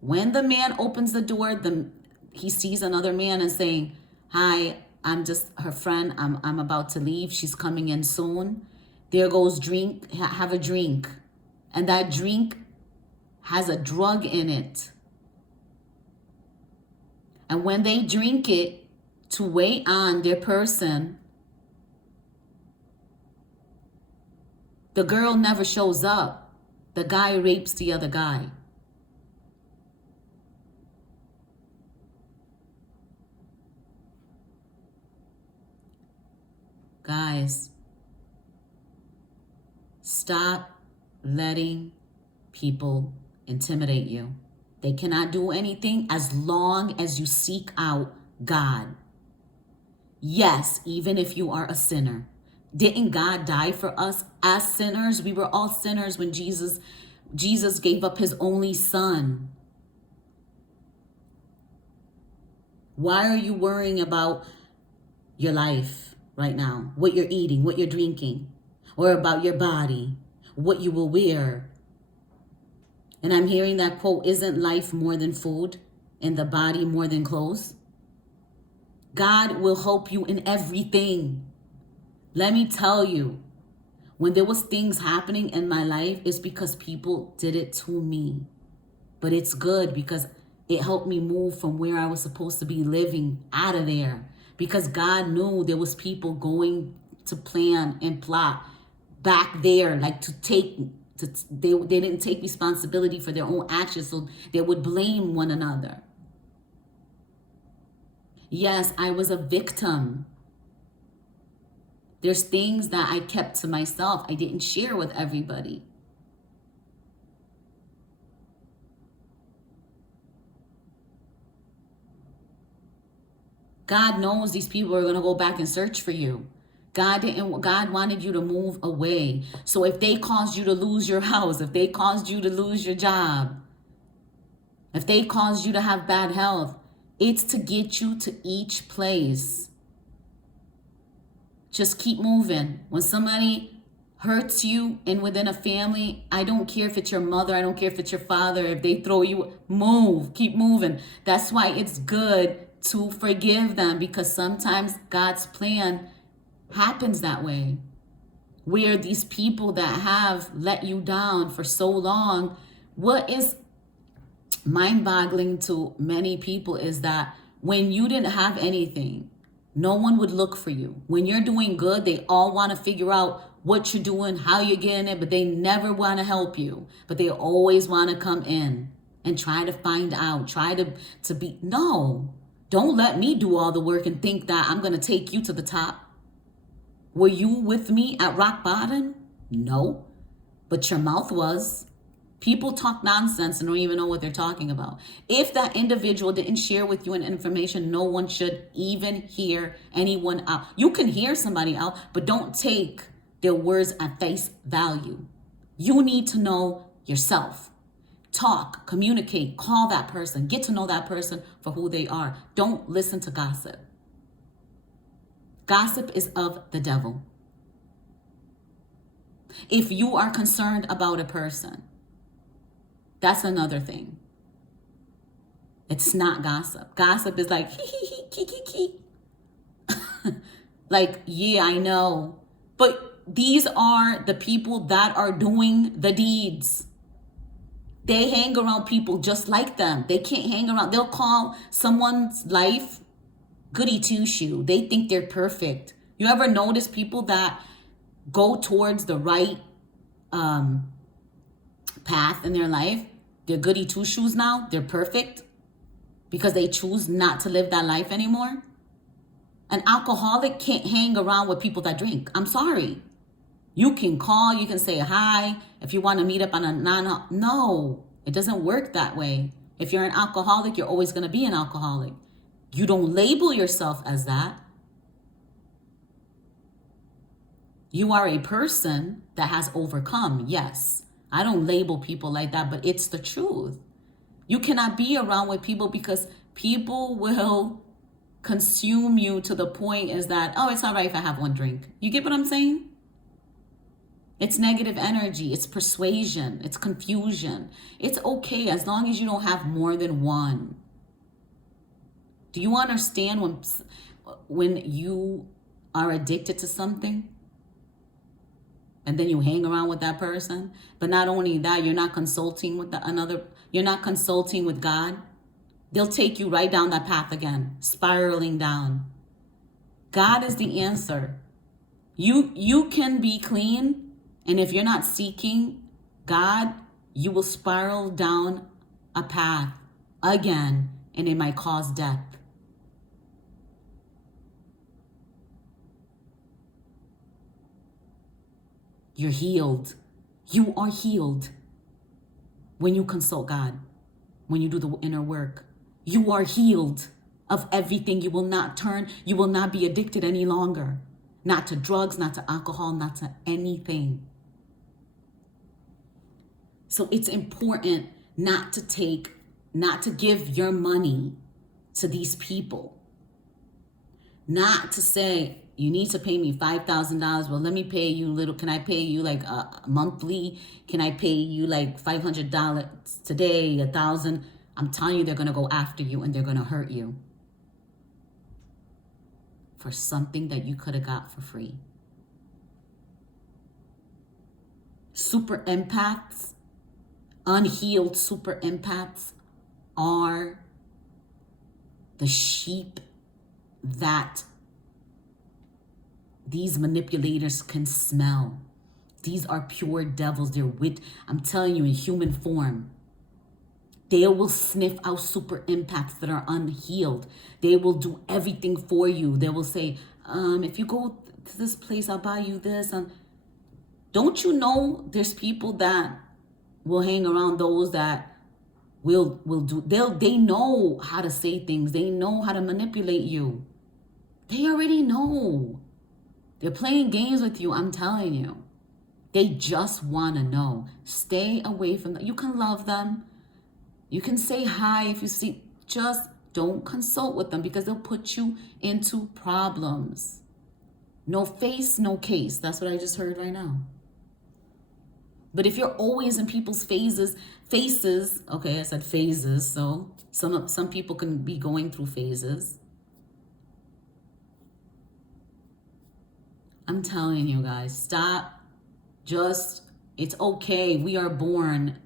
When the man opens the door, he sees another man and saying, hi, I'm just her friend. I'm about to leave. She's coming in soon. There goes drink, have a drink. And that drink has a drug in it. And when they drink it to wait on their person, the girl never shows up. The guy rapes the other guy. Guys, stop letting people intimidate you. They cannot do anything as long as you seek out God. Yes, even if you are a sinner. Didn't God die for us as sinners? We were all sinners when Jesus gave up his only son. Why are you worrying about your life right now? What you're eating, what you're drinking? or about your body, what you will wear. And I'm hearing that quote, isn't life more than food and the body more than clothes? God will help you in everything. Let me tell you, when there was things happening in my life, it's because people did it to me. But it's good because it helped me move from where I was supposed to be living out of there. Because God knew there was people going to plan and plot back there, like they didn't take responsibility for their own actions, so they would blame one another. Yes, I was a victim. There's things that I kept to myself. I didn't share with everybody. God knows these people are going to go back and search for you. God wanted you to move away. So if they caused you to lose your house, if they caused you to lose your job, if they caused you to have bad health, it's to get you to each place. Just keep moving. When somebody hurts you and within a family, I don't care if it's your mother, I don't care if it's your father, if they throw you, move, keep moving. That's why it's good to forgive them, because sometimes God's plan happens that way, where these people that have let you down for so long, what is mind-boggling to many people is that when you didn't have anything, no one would look for you. When you're doing good, they all want to figure out what you're doing, how you're getting it, but they never want to help you. But they always want to come in and try to find out, try to be, no. Don't let me do all the work and think that I'm going to take you to the top. Were you with me at rock bottom? No, but your mouth was. People talk nonsense and don't even know what they're talking about. If that individual didn't share with you an information, no one should even hear anyone out. You can hear somebody out, but don't take their words at face value. You need to know yourself. Talk, communicate, call that person, get to know that person for who they are. Don't listen to gossip. Gossip is of the devil. If you are concerned about a person, that's another thing. It's not gossip. Gossip is like, like, yeah, I know. But these are the people that are doing the deeds. They hang around people just like them. They can't hang around. They'll call someone's life goody two-shoe. They think they're perfect. You ever notice people that go towards the right path in their life? They're goody two-shoes now. They're perfect because they choose not to live that life anymore. An alcoholic can't hang around with people that drink. I'm sorry. You can call, you can say hi. If you want to meet up on a no, it doesn't work that way. If you're an alcoholic, you're always going to be an alcoholic. You don't label yourself as that. You are a person that has overcome, yes. I don't label people like that, but it's the truth. You cannot be around with people because people will consume you to the point is that, oh, it's all right if I have one drink. You get what I'm saying? It's negative energy. It's persuasion. It's confusion. It's okay as long as you don't have more than one. Do you understand when you are addicted to something and then you hang around with that person? But not only that, you're not consulting with you're not consulting with God. They'll take you right down that path again, spiraling down. God is the answer. You can be clean. And if you're not seeking God, you will spiral down a path again, and it might cause death. You're healed. You are healed when you consult God, when you do the inner work. You are healed of everything. You will not be addicted any longer. Not to drugs, not to alcohol, not to anything. So it's important not to give your money to these people. Not to say, you need to pay me $5,000. Well, let me pay you little. Can I pay you like monthly? Can I pay you like $500 today, 1,000? I'm telling you, they're going to go after you and they're going to hurt you for something that you could have got for free. Super empaths, unhealed super empaths are the sheep that these manipulators can smell. These are pure devils. They're I'm telling you, in human form. They will sniff out super empaths that are unhealed. They will do everything for you. They will say, if you go to this place, I'll buy you this. Don't you know there's people that will hang around those that will do, they know how to say things. They know how to manipulate you. They already know. They're playing games with you, I'm telling you. They just want to know. Stay away from them. You can love them. You can say hi if you see. Just don't consult with them because they'll put you into problems. No face, no case. That's what I just heard right now. But if you're always in people's faces, okay, I said phases, so some people can be going through phases. I'm telling you guys, stop. It's okay. We are born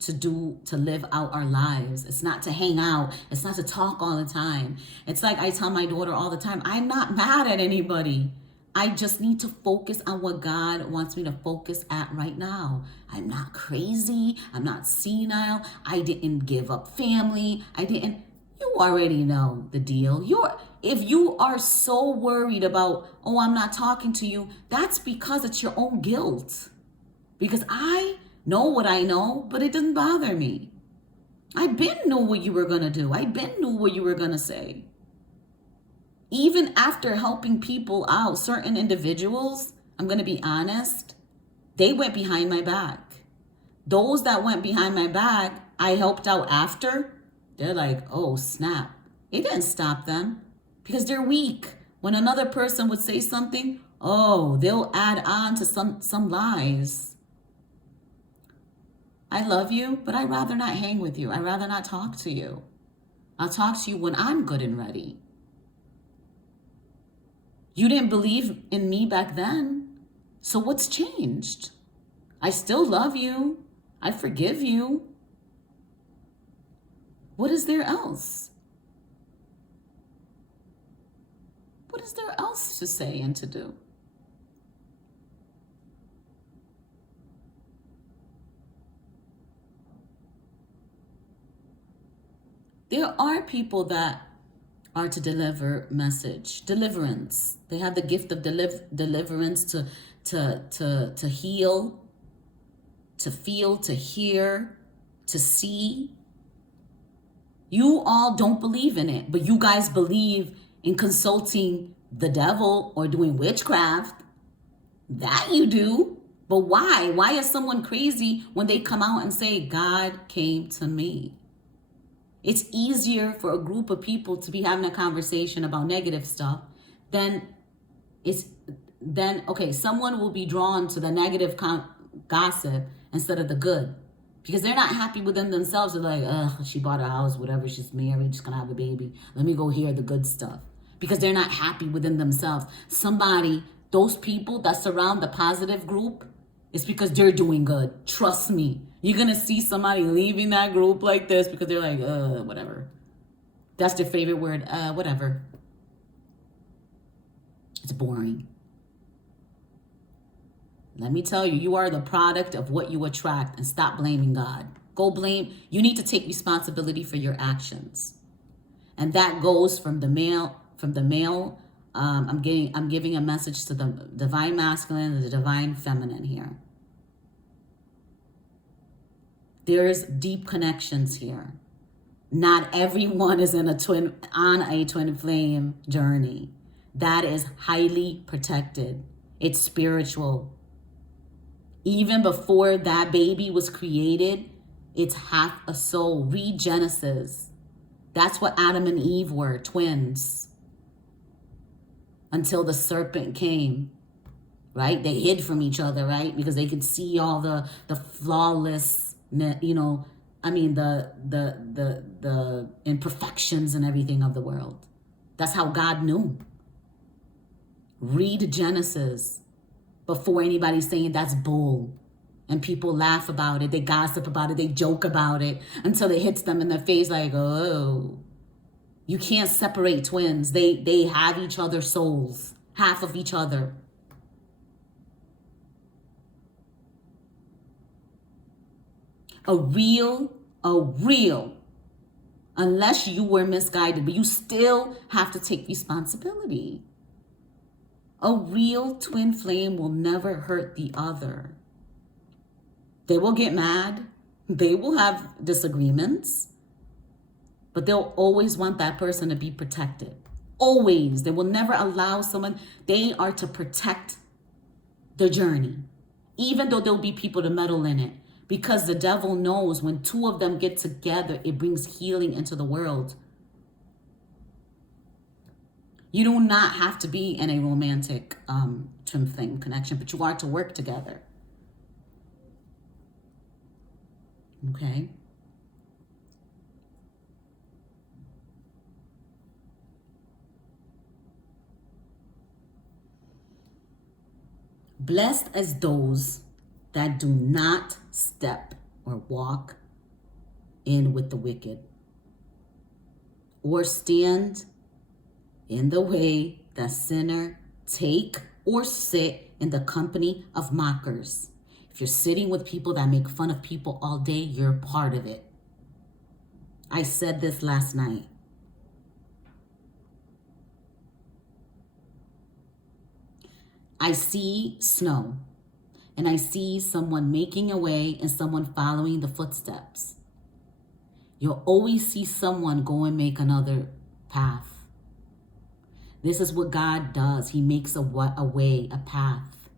to live out our lives. It's not to hang out. It's not to talk all the time. It's like I tell my daughter all the time, I'm not mad at anybody. I just need to focus on what God wants me to focus at right now. I'm not crazy. I'm not senile. I didn't give up family. You already know the deal. If you are so worried about, oh, I'm not talking to you, that's because it's your own guilt. Because I know what I know, but it doesn't bother me. I been knew what you were going to do. I been knew what you were going to say. Even after helping people out, certain individuals, I'm going to be honest, they went behind my back. Those that went behind my back, I helped out after, they're like, oh, snap. It didn't stop them because they're weak. When another person would say something, oh, they'll add on to some lies. I love you, but I'd rather not hang with you. I'd rather not talk to you. I'll talk to you when I'm good and ready. You didn't believe in me back then. So what's changed? I still love you. I forgive you. What is there else? What is there else to say and to do? There are people that are to deliver deliverance. They have the gift of deliverance to heal, to feel, to hear, to see. You all don't believe in it, but you guys believe in consulting the devil or doing witchcraft. That you do. But why? Why is someone crazy when they come out and say, God came to me? It's easier for a group of people to be having a conversation about negative stuff than someone will be drawn to the negative gossip instead of the good. Because they're not happy within themselves. They're like, ugh, she bought a house, whatever, she's married, she's gonna have a baby. Let me go hear the good stuff. Because they're not happy within themselves. Those people that surround the positive group, it's because they're doing good. Trust me. You're going to see somebody leaving that group like this because they're like, whatever. That's their favorite word, whatever. It's boring. Let me tell you, you are the product of what you attract, and stop blaming God. You need to take responsibility for your actions. And that goes from the male, I'm giving a message to the divine masculine and the divine feminine here. There's deep connections here. Not everyone is on a twin flame journey. That is highly protected. It's spiritual. Even before that baby was created, it's half a soul. Read Genesis. That's what Adam and Eve were, twins. until the serpent came, right? They hid from each other, right? Because they could see all the flawless, the imperfections and everything of the world. That's how God knew. Read Genesis before anybody's saying that's bull. And people laugh about it, they gossip about it, they joke about it until it hits them in the face like, oh, you can't separate twins. They have each other's souls, half of each other. A real, unless you were misguided, but you still have to take responsibility. A real twin flame will never hurt the other. They will get mad. They will have disagreements. But they'll always want that person to be protected. Always. They will never allow someone. They are to protect the journey. Even though there'll be people to meddle in it. Because the devil knows when two of them get together, it brings healing into the world. You do not have to be in a romantic twin flame connection, but you are to work together. Okay? Blessed as those that do not step or walk in with the wicked, or stand in the way that sinner take or sit in the company of mockers. If you're sitting with people that make fun of people all day, you're part of it. I said this last night. I see snow, and I see someone making a way and someone following the footsteps. You'll always see someone go and make another path. This is what God does. He makes a way, a path.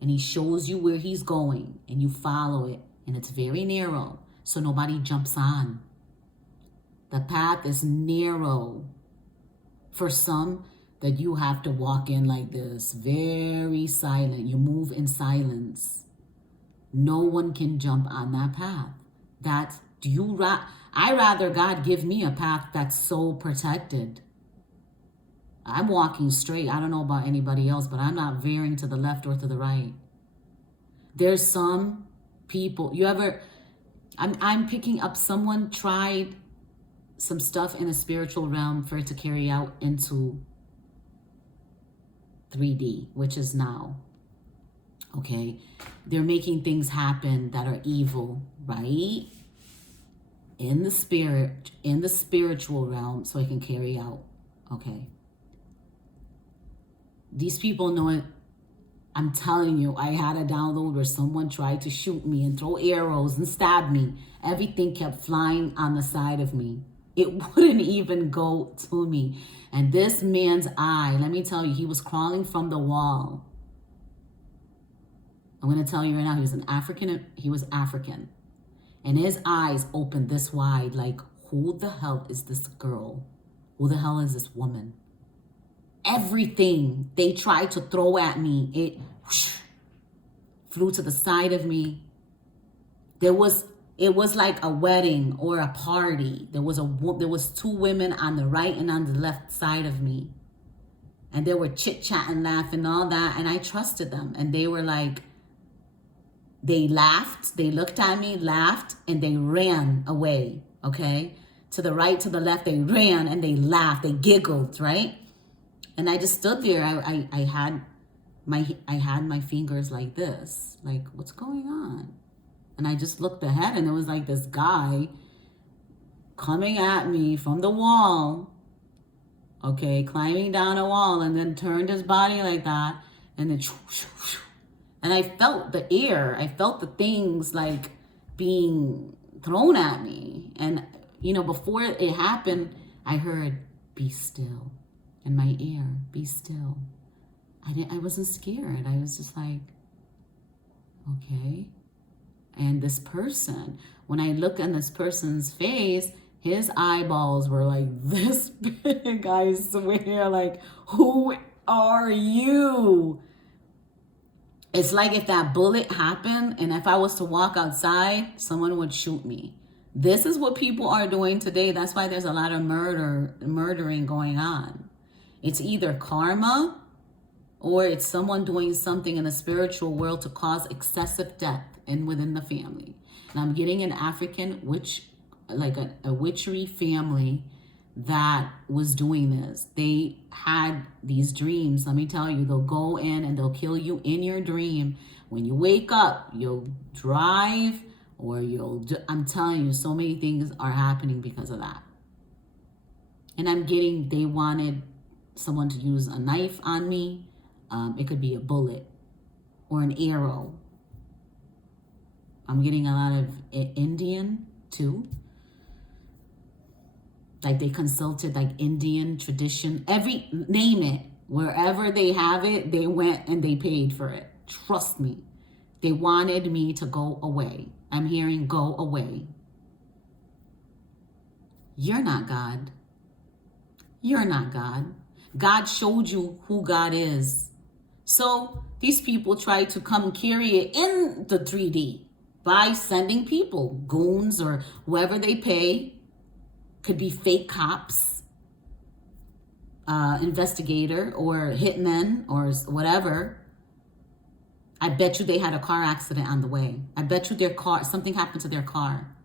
And he shows you where he's going, and you follow it. And it's very narrow, so nobody jumps on. The path is narrow. For some, that you have to walk in like this, very silent. You move in silence. No one can jump on that path. I rather God give me a path that's so protected. I'm walking straight. I don't know about anybody else, but I'm not veering to the left or to the right. There's some people, I'm picking up, someone tried some stuff in the spiritual realm for it to carry out into 3D, which is now. Okay? They're making things happen that are evil, right? In the spirit, in the spiritual realm, so it can carry out. Okay? These people know it. I'm telling you, I had a download where someone tried to shoot me and throw arrows and stab me. Everything kept flying on the side of me. It wouldn't even go to me. And this man's eye, let me tell you, he was crawling from the wall. I'm going to tell you right now, he was African. And his eyes opened this wide, like, who the hell is this girl? Who the hell is this woman? Everything they tried to throw at me, it flew to the side of me. It was like a wedding or a party. There was two women on the right and on the left side of me. And they were chit-chatting, laughing, all that. And I trusted them. And they were like, they laughed. They looked at me, laughed, and they ran away, okay? To the right, to the left, they ran and they laughed. They giggled, right? And I just stood there. I had my fingers like this. Like, what's going on? And I just looked ahead, and there was like this guy coming at me from the wall, okay, climbing down a wall, and then turned his body like that, and then, and I felt the air. I felt the things like being thrown at me. And, before it happened, I heard, "Be still," in my ear, "Be still." I wasn't scared. I was just like, okay. And this person, when I look in this person's face, his eyeballs were like this big. I swear, like, who are you? It's like if that bullet happened and if I was to walk outside, someone would shoot me. This is what people are doing today. That's why there's a lot of murdering going on. It's either karma or it's someone doing something in the spiritual world to cause excessive death and within the family. And I'm getting an African witch, like a witchery family that was doing this. They had these dreams. Let me tell you, they'll go in and they'll kill you in your dream. When you wake up, you'll drive or I'm telling you, so many things are happening because of that. And they wanted someone to use a knife on me. It could be a bullet or an arrow. I'm getting a lot of Indian too. Like they consulted like Indian tradition, name it. Wherever they have it, they went and they paid for it. Trust me. They wanted me to go away. I'm hearing go away. You're not God. You're not God. God showed you who God is. So these people try to come carry it in the 3D by sending people, goons or whoever they pay. Could be fake cops, investigator or hitmen or whatever. I bet you they had a car accident on the way. I bet you something happened to their car.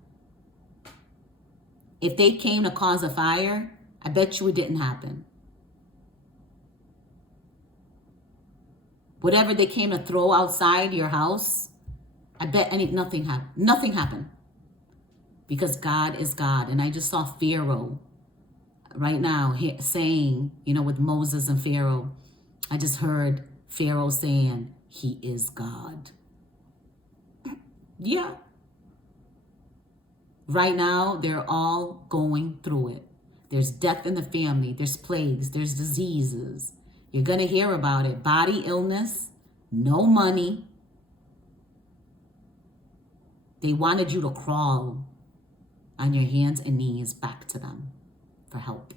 If they came to cause a fire, I bet you it didn't happen. Whatever they came to throw outside your house, I bet nothing happened. Nothing happened. Because God is God. And I just saw Pharaoh right now saying, with Moses and Pharaoh, I just heard Pharaoh saying, he is God. Yeah. Right now, they're all going through it. There's death in the family. There's plagues. There's diseases. You're going to hear about it. Body illness, no money. They wanted you to crawl on your hands and knees back to them for help.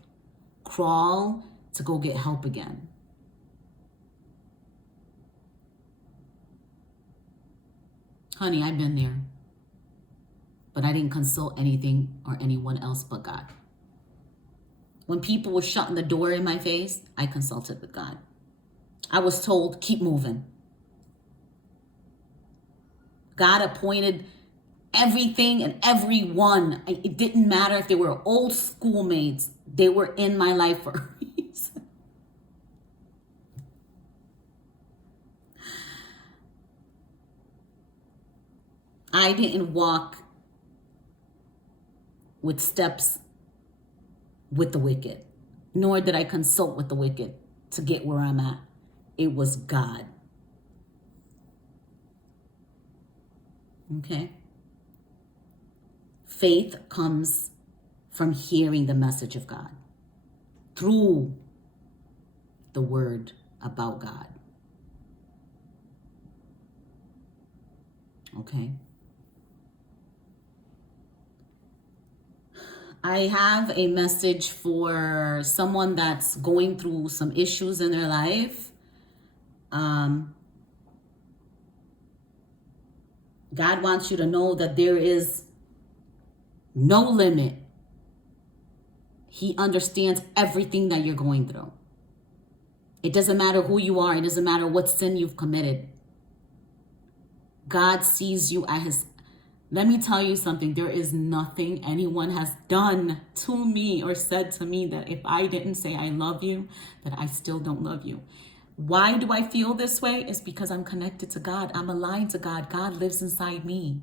Crawl to go get help again. Honey, I've been there. But I didn't consult anything or anyone else but God. When people were shutting the door in my face, I consulted with God. I was told, keep moving. God appointed everything and everyone. It didn't matter if they were old schoolmates. They were in my life for a reason. I didn't walk with steps with the wicked, nor did I consult with the wicked to get where I'm at. It was God. Okay? Faith comes from hearing the message of God through the word about God. Okay? I have a message for someone that's going through some issues in their life. God wants you to know that there is no limit. He understands everything that you're going through. It doesn't matter who you are. It doesn't matter what sin you've committed. God sees you as let me tell you something. There is nothing anyone has done to me or said to me that if I didn't say I love you, that I still don't love you. Why do I feel this way? It's because I'm connected to God. I'm aligned to God. God lives inside me.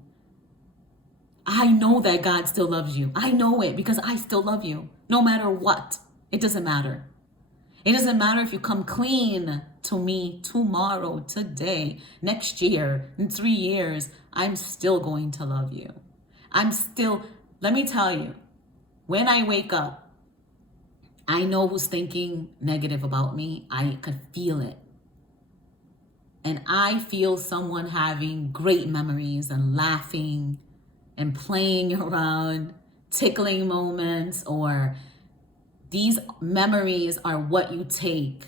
I know that God still loves you. I know it because I still love you. No matter what. It doesn't matter. It doesn't matter if you come clean to me tomorrow, today, next year, in 3 years. I'm still going to love you. Let me tell you, when I wake up, I know who's thinking negative about me. I could feel it. And I feel someone having great memories and laughing and playing around, tickling moments, or these memories are what you take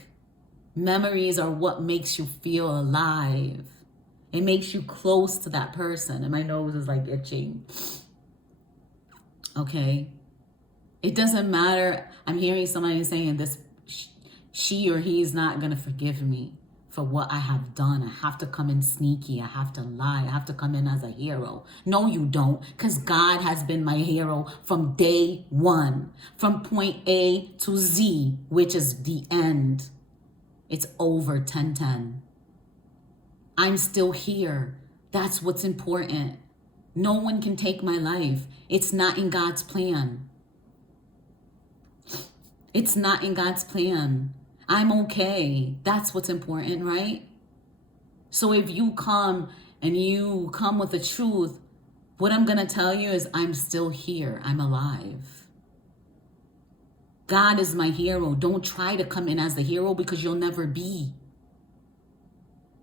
Memories are what makes you feel alive. It makes you close to that person. And my nose is like itching. Okay? It doesn't matter. I'm hearing somebody saying this, she or he is not going to forgive me for what I have done. I have to come in sneaky. I have to lie. I have to come in as a hero. No, you don't, because God has been my hero from day one, from point A to Z, which is the end. It's over 10:10. I'm still here. That's what's important. No one can take my life. It's not in God's plan. It's not in God's plan. I'm okay. That's what's important, right? So if you come with the truth, what I'm going to tell you is I'm still here. I'm alive. God is my hero. Don't try to come in as the hero, because you'll never be.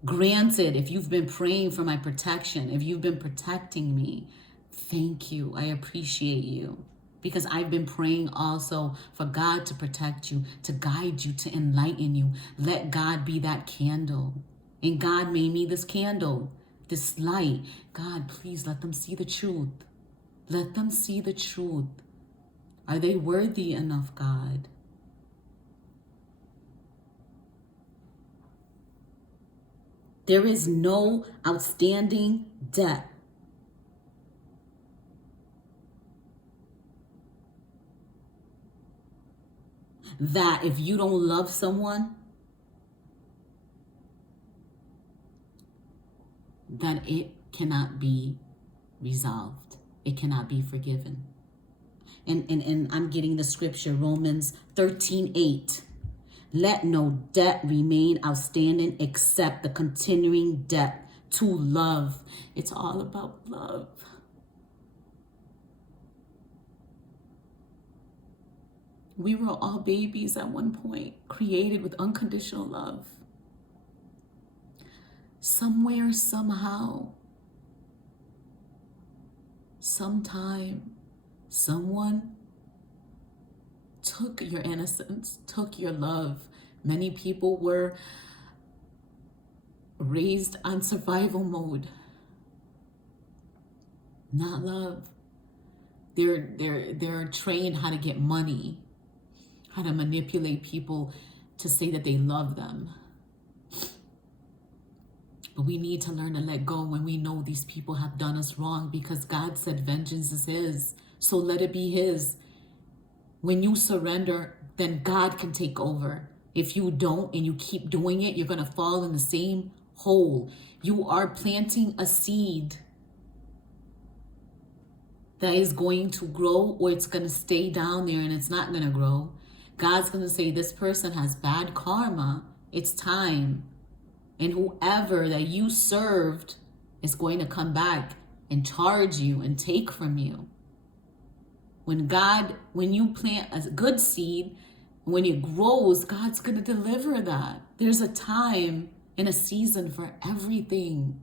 Granted, if you've been praying for my protection, if you've been protecting me, thank you. I appreciate you. Because I've been praying also for God to protect you, to guide you, to enlighten you. Let God be that candle. And God made me this candle, this light. God, please let them see the truth. Let them see the truth. Are they worthy enough, God? There is no outstanding debt. That if you don't love someone, then it cannot be resolved. It cannot be forgiven. And I'm getting the scripture, Romans 13:8. Let no debt remain outstanding except the continuing debt to love. It's all about love. We were all babies at one point, created with unconditional love. Somewhere, somehow, sometime, someone took your innocence, took your love. Many people were raised on survival mode, not love. They're trained how to get money, how to manipulate people to say that they love them. But we need to learn to let go when we know these people have done us wrong, because God said vengeance is his. So let it be his. When you surrender, then God can take over. If you don't and you keep doing it, you're going to fall in the same hole. You are planting a seed that is going to grow, or it's going to stay down there and it's not going to grow. God's going to say, this person has bad karma. It's time. And whoever that you served is going to come back and charge you and take from you. When you plant a good seed, when it grows, God's going to deliver that. There's a time and a season for everything.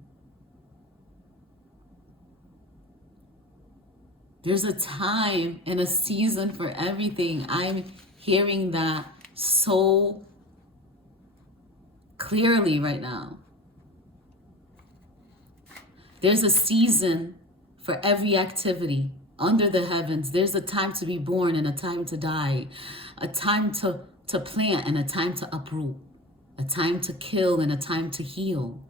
There's a time and a season for everything. I'm hearing that so clearly right now. There's a season for every activity under the heavens. There's a time to be born and a time to die, a time to plant and a time to uproot, a time to kill and a time to heal,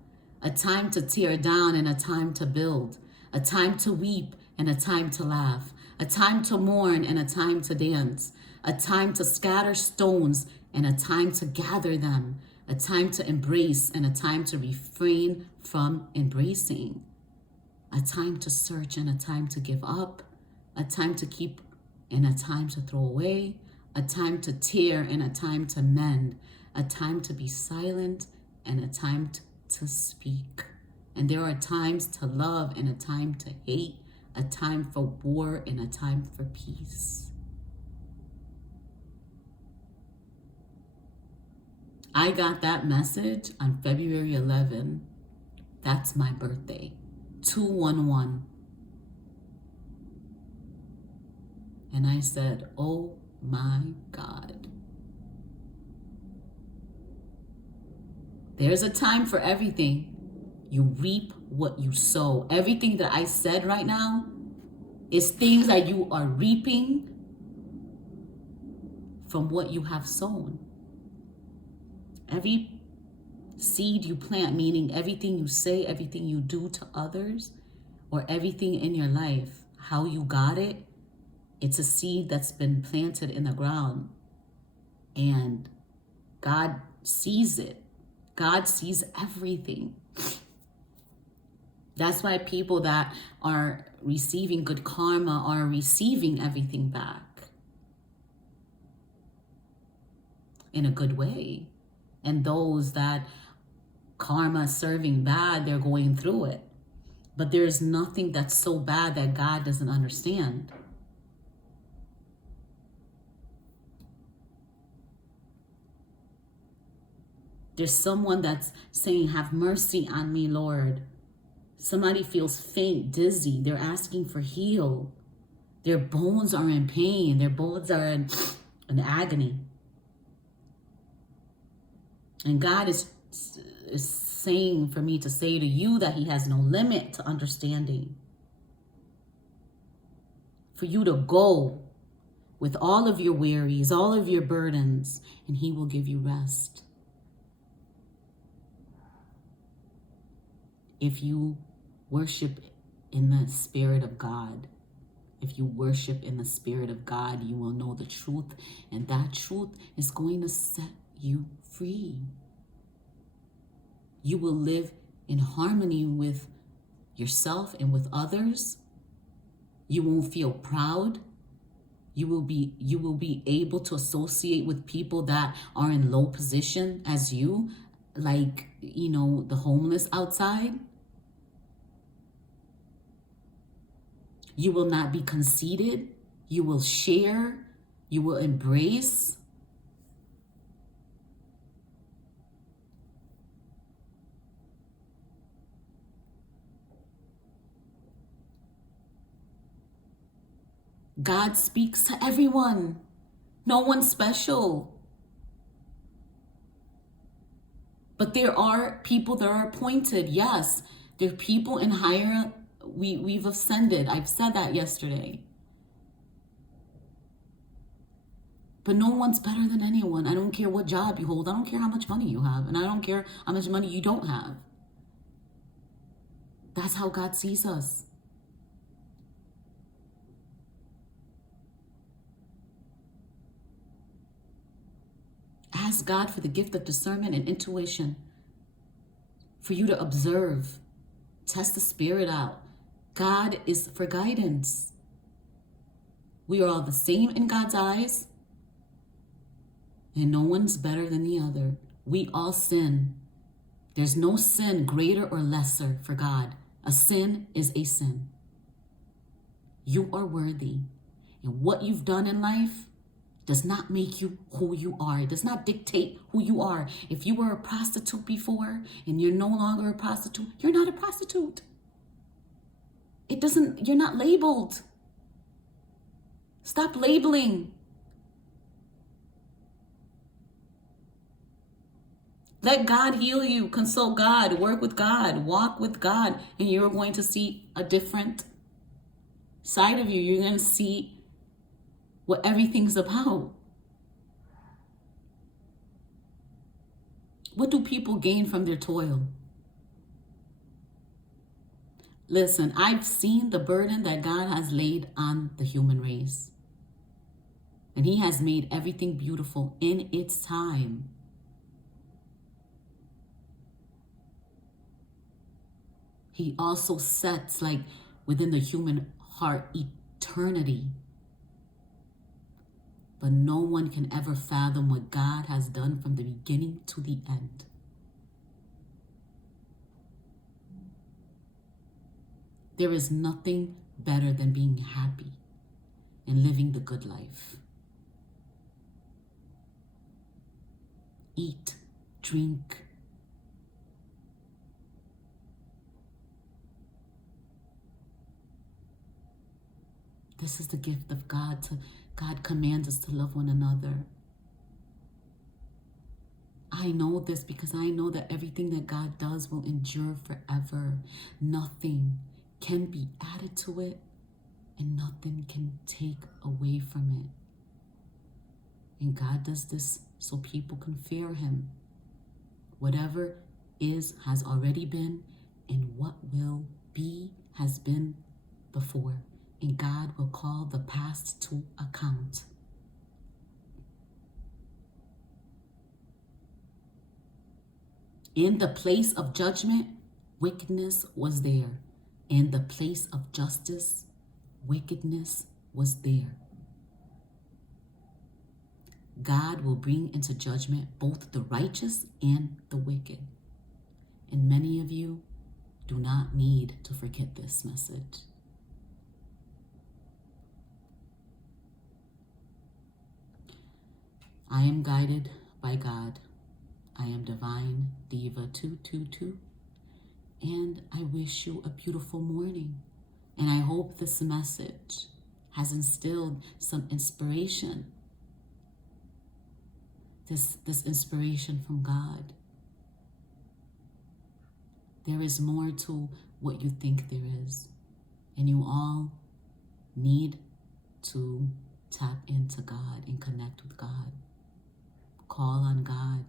a time to tear down and a time to build, a time to weep and a time to laugh, a time to mourn and a time to dance, a time to scatter stones and a time to gather them, a time to embrace and a time to refrain from embracing, a time to search and a time to give up, a time to keep and a time to throw away, a time to tear and a time to mend, a time to be silent and a time to speak. And there are times to love and a time to hate, a time for war and a time for peace. I got that message on February 11. That's my birthday, 211. And I said, oh my God. There's a time for everything. You reap what you sow. Everything that I said right now is things that you are reaping from what you have sown. Every seed you plant, meaning everything you say, everything you do to others, or everything in your life, how you got it, it's a seed that's been planted in the ground. And God sees it. God sees everything. That's why people that are receiving good karma are receiving everything back in a good way. And those that karma serving bad, they're going through it. But there's nothing that's so bad that God doesn't understand. There's someone that's saying, have mercy on me, Lord. Somebody feels faint, dizzy. They're asking for heal. Their bones are in pain. Their bones are in agony. And God is saying for me to say to you that he has no limit to understanding. For you to go with all of your wearies, all of your burdens, and he will give you rest. If you worship in the Spirit of God, if you worship in the Spirit of God, you will know the truth, and that truth is going to set you free. You will live in harmony with yourself and with others. You won't feel proud. You will be able to associate with people that are in low position as you, like, the homeless outside. You will not be conceited. You will share. You will embrace. God speaks to everyone. No one's special. But there are people that are appointed. Yes, there are people in higher. We've ascended. I've said that yesterday. But no one's better than anyone. I don't care what job you hold. I don't care how much money you have. And I don't care how much money you don't have. That's how God sees us. Ask God for the gift of discernment and intuition, for you to observe, test the spirit out. God is for guidance. We are all the same in God's eyes, and no one's better than the other. We all sin. There's no sin greater or lesser for God. A sin is a sin. You are worthy, and what you've done in life does not make you who you are. It does not dictate who you are. If you were a prostitute before and you're no longer a prostitute, you're not a prostitute. You're not labeled. Stop labeling. Let God heal you. Consult God. Work with God. Walk with God. And you're going to see a different side of you. You're going to see what everything's about. What do people gain from their toil? Listen, I've seen the burden that God has laid on the human race. And he has made everything beautiful in its time. He also sets, like, within the human heart, eternity. But no one can ever fathom what God has done from the beginning to the end. There is nothing better than being happy and living the good life. Eat, drink. This is the gift of God. God commands us to love one another. I know this because I know that everything that God does will endure forever. Nothing can be added to it, and nothing can take away from it. And God does this so people can fear him. Whatever is has already been, and what will be has been before. And God will call the past to account. In the place of judgment, wickedness was there. In the place of justice, wickedness was there. God will bring into judgment both the righteous and the wicked. And many of you do not need to forget this message. I am guided by God. I am Divine Diva 222, and I wish you a beautiful morning. And I hope this message has instilled some inspiration. This inspiration from God. There is more to what you think there is. And you all need to tap into God and connect with God. Call on God,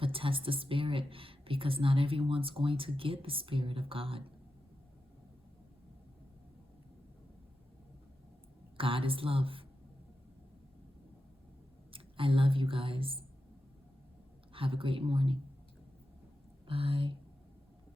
but test the Spirit, because not everyone's going to get the Spirit of God. God is love. I love you guys. Have a great morning. Bye.